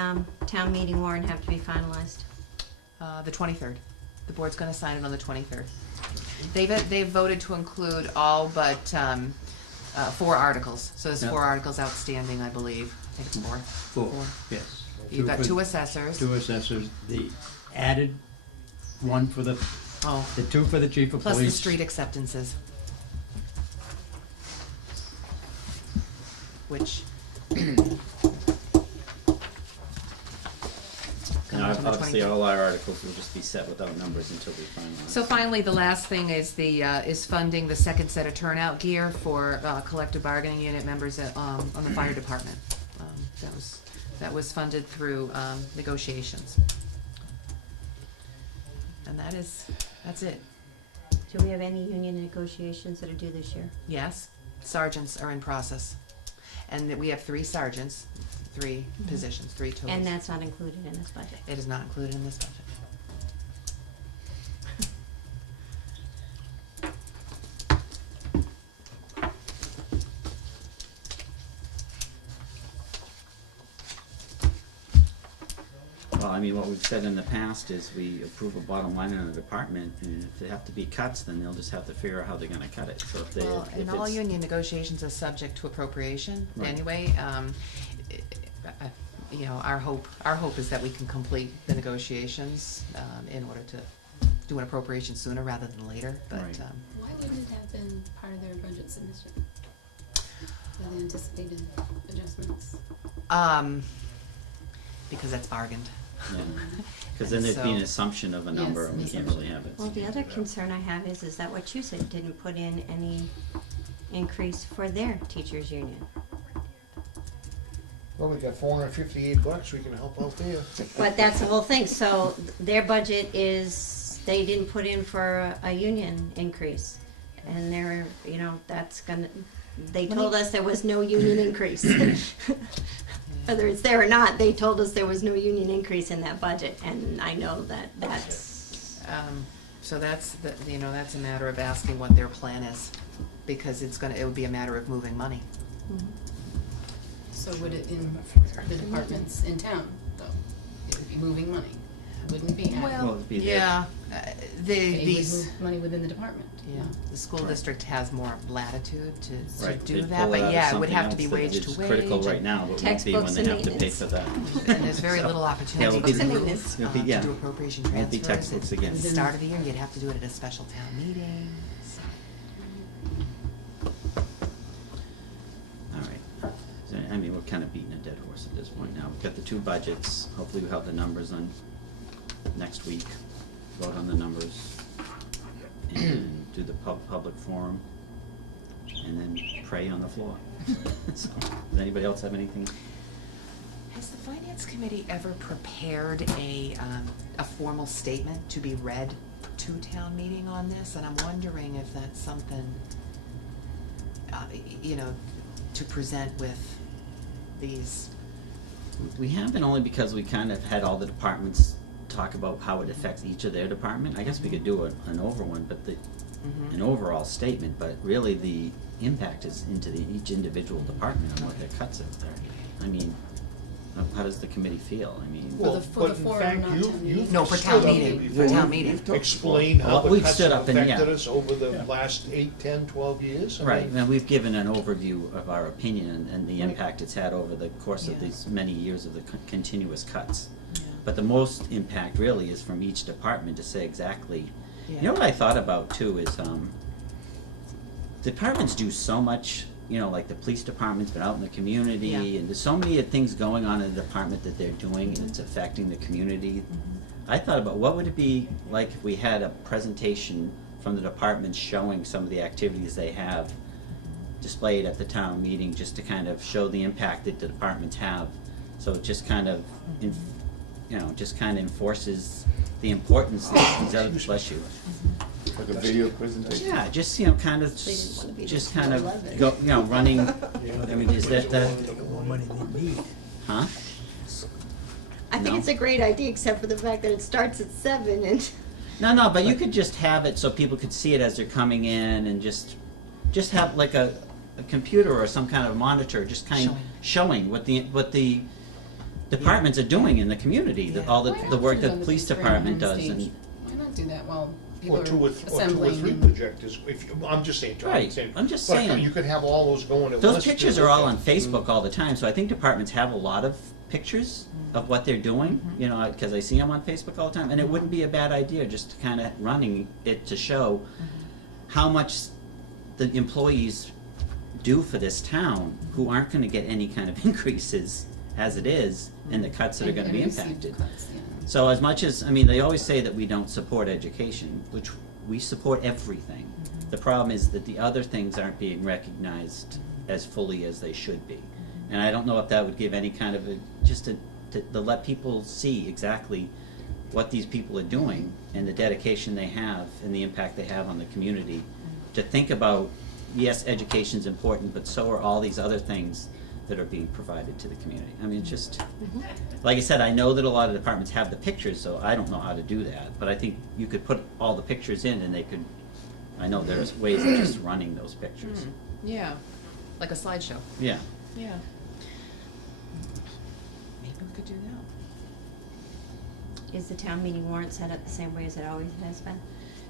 town meeting warrant have to be finalized? The 23rd. The board's gonna sign it on the 23rd. They've voted to include all but 4 articles. So there's Yeah. 4 articles outstanding, I believe. I think 4. Four, yes. You've got for- 2 assessors. 2 assessors, the added one for the Oh, 2 for the chief of plus police. the street acceptances. Which, And comes on the obviously, 23rd. all our articles will just be set without numbers until we finalize. So finally, the last thing is is funding the second set of turnout gear for collective bargaining unit members on the fire department. That was funded through negotiations. And that's it. Do we have any union negotiations that are due this year? Yes, sergeants are in process. And that we have 3 sergeants, 3 positions, 3 totals. And that's not included in this budget. It is not included in this budget. Well, I mean, what we've said in the past is we approve a bottom line in a department, and if they have to be cuts, then they'll just have to figure out how they're gonna cut it. So if they, Well, if and all it's, union negotiations are subject to appropriation Right. anyway. You know, our hope is that we can complete the negotiations in order to do an appropriation sooner rather than later, but, Right. Why wouldn't it have been part of their budget submission? For the anticipated adjustments? because that's bargained. yeah, cause then there'd be an So- assumption of a number, Yes, and we an can't really have it. Well, the other concern I have is that what you said didn't put in any increase for their teachers' union. Well, we got $458, we can help out there. But that's the whole thing, so their budget is, they didn't put in for a union increase. And they're, you know, that's gonna, they told us there was no union increase. Whether it's there or not, they told us there was no union increase in that budget, and I know that that's, So that's, that's a matter of asking what their plan is, because it would be a matter of moving money. So would it in the departments in town, though? It would be moving money, it wouldn't be Well, it'd be there. Yeah, They would these, move money within the department. yeah, the school district has more latitude to Right, do they'd that, pull it out but of yeah, it would something have to be else that wage is to wage. critical right and- now, but won't be when Textbooks they and have to pay maintenance. for that. And there's very So- little Yeah, opportunity it'll be- to it'll be- yeah. do appropriation Won't be transfers. textbooks At again. the start of the year, you'd have to do it at a special town meeting. All right. So, I mean, we're kind of beating a dead horse at this point now. We've got the 2 budgets. Hopefully we'll have the numbers on next week. Vote on the numbers. And do the public forum. And then pray on the floor. So, does anybody else have anything? Has the finance committee ever prepared a formal statement to be read to town meeting on this? And I'm wondering if that's something, to present with these. We haven't, only because we kind of had all the departments talk about how it affects each of their department. I guess we could do an over one, but an overall statement, but really the impact is into each individual department and what their cuts are there. I mean, how does the committee feel? I mean, For the But in forum, fact, not town meeting. No, for town meeting, for town meeting. Explain how Well, the we've cuts stood have up and, yeah. affected us over the last 8, 10, 12 years. I right, mean, and we've given an overview of our opinion and the Right. impact it's had over the course of Yeah. these many years of the continuous cuts. Yeah. But the most impact really is from each department to say exactly. You Yeah. know what I thought about too is, departments do so much you know, like the police department's been out in the community, Yeah. and there's so many things going on in the department that they're doing, and it's affecting the community. I thought about what would it be like if we had a presentation from the department showing some of the activities they have displayed at the town meeting, just to kind of show the impact that the departments have. So it just kind of, you know, just kind of enforces the importance of these other, bless you. Like a video presentation? Yeah, just, you know, kind of, They didn't wanna be just there kind till of 11. go, you know, running, I mean, is that the, They got more money than they need. huh? I think No. it's a great idea, except for the fact that it starts at 7 and. No, but you could just have it so people could see it as they're coming in, and just have like a computer or some kind of monitor, just kind of showing what the departments are doing in the community, that all Why the not work put it that on the the police screen department on does, stage? and, Why not do that while people Or are two or three assembling? projectors, I'm just saying, Tom, Right, saying. I'm just but saying. you could have all those going at once. those to pictures look are all at. on Facebook all the time, so I think departments have a lot of pictures of what they're doing, you know, because I see them on Facebook all the time, and it wouldn't be a bad idea just to kind of running it to show how much the employees do for this town, who aren't going to get any kind of increases as it is, and the cuts that are going to be And receive impacted. cuts, yeah. So as much as, I mean, they always say that we don't support education, which we support everything. The problem is that the other things aren't being recognized as fully as they should be. And I don't know if that would give any kind of a, just to let people see exactly what these people are doing and the dedication they have and the impact they have on the community. To think about, yes, education's important, but so are all these other things that are being provided to the community. I mean, it's just, like I said, I know that a lot of departments have the pictures, so I don't know how to do that. But I think you could put all the pictures in and they could, I know there's ways of just running those pictures. Yeah, like a slideshow. Yeah. Yeah. Maybe we could do that. Is the town meeting warrant set up the same way as it always has been?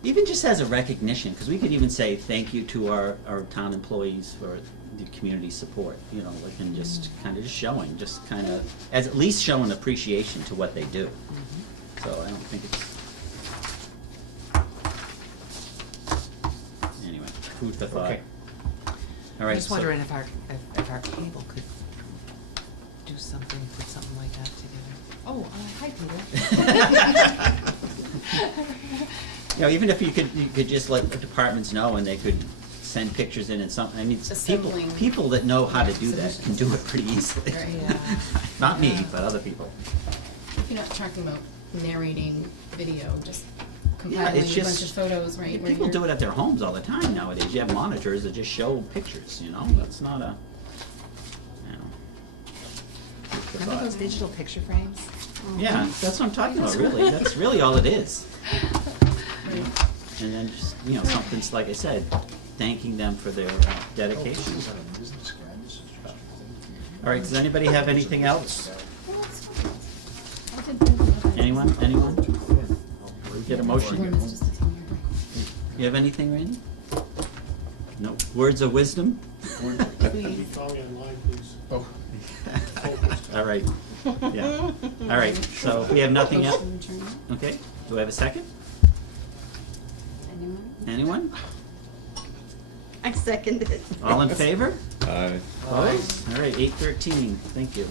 Even just as a recognition, because we could even say thank you to our town employees for the community support, you know, like, and just kind of just showing, just kind of, as at least showing appreciation to what they do. So I don't think it's, anyway, food for thought. Okay. All right, I'm just so- wondering if our cable could do something, put something like that together. Oh, hi, Peter. You know, even if you could just let the departments know and they could send pictures in and some, I mean, Assembling people that know how to do that can do it pretty easily. Right. Yeah. Not me, but other people. If you're not talking about narrating video, just Yeah, compiling a it's bunch just, of photos, right? where people you're- do it at their homes all the time nowadays. You have monitors that just show pictures, you know, that's not a, you know. food for Remember those thought. digital picture frames? Yeah, that's what I'm talking about, really. That's really all it is. Right. And then just, you know, something's, like I said, thanking them for their dedication. All right, does anybody have anything else? Well, that's fine. I did bring them up. Anyone? Get a motion? One is just a tell me. You have anything, Randy? No. Words of wisdom? Please. Call me online, please. Oh, All right. Yeah. All right, so we have nothing else. Motion to adjourn. Okay, do I have a second? Anyone? Anyone? I second it. All in favor? Aye. Opposed? All right, 8:13, thank you.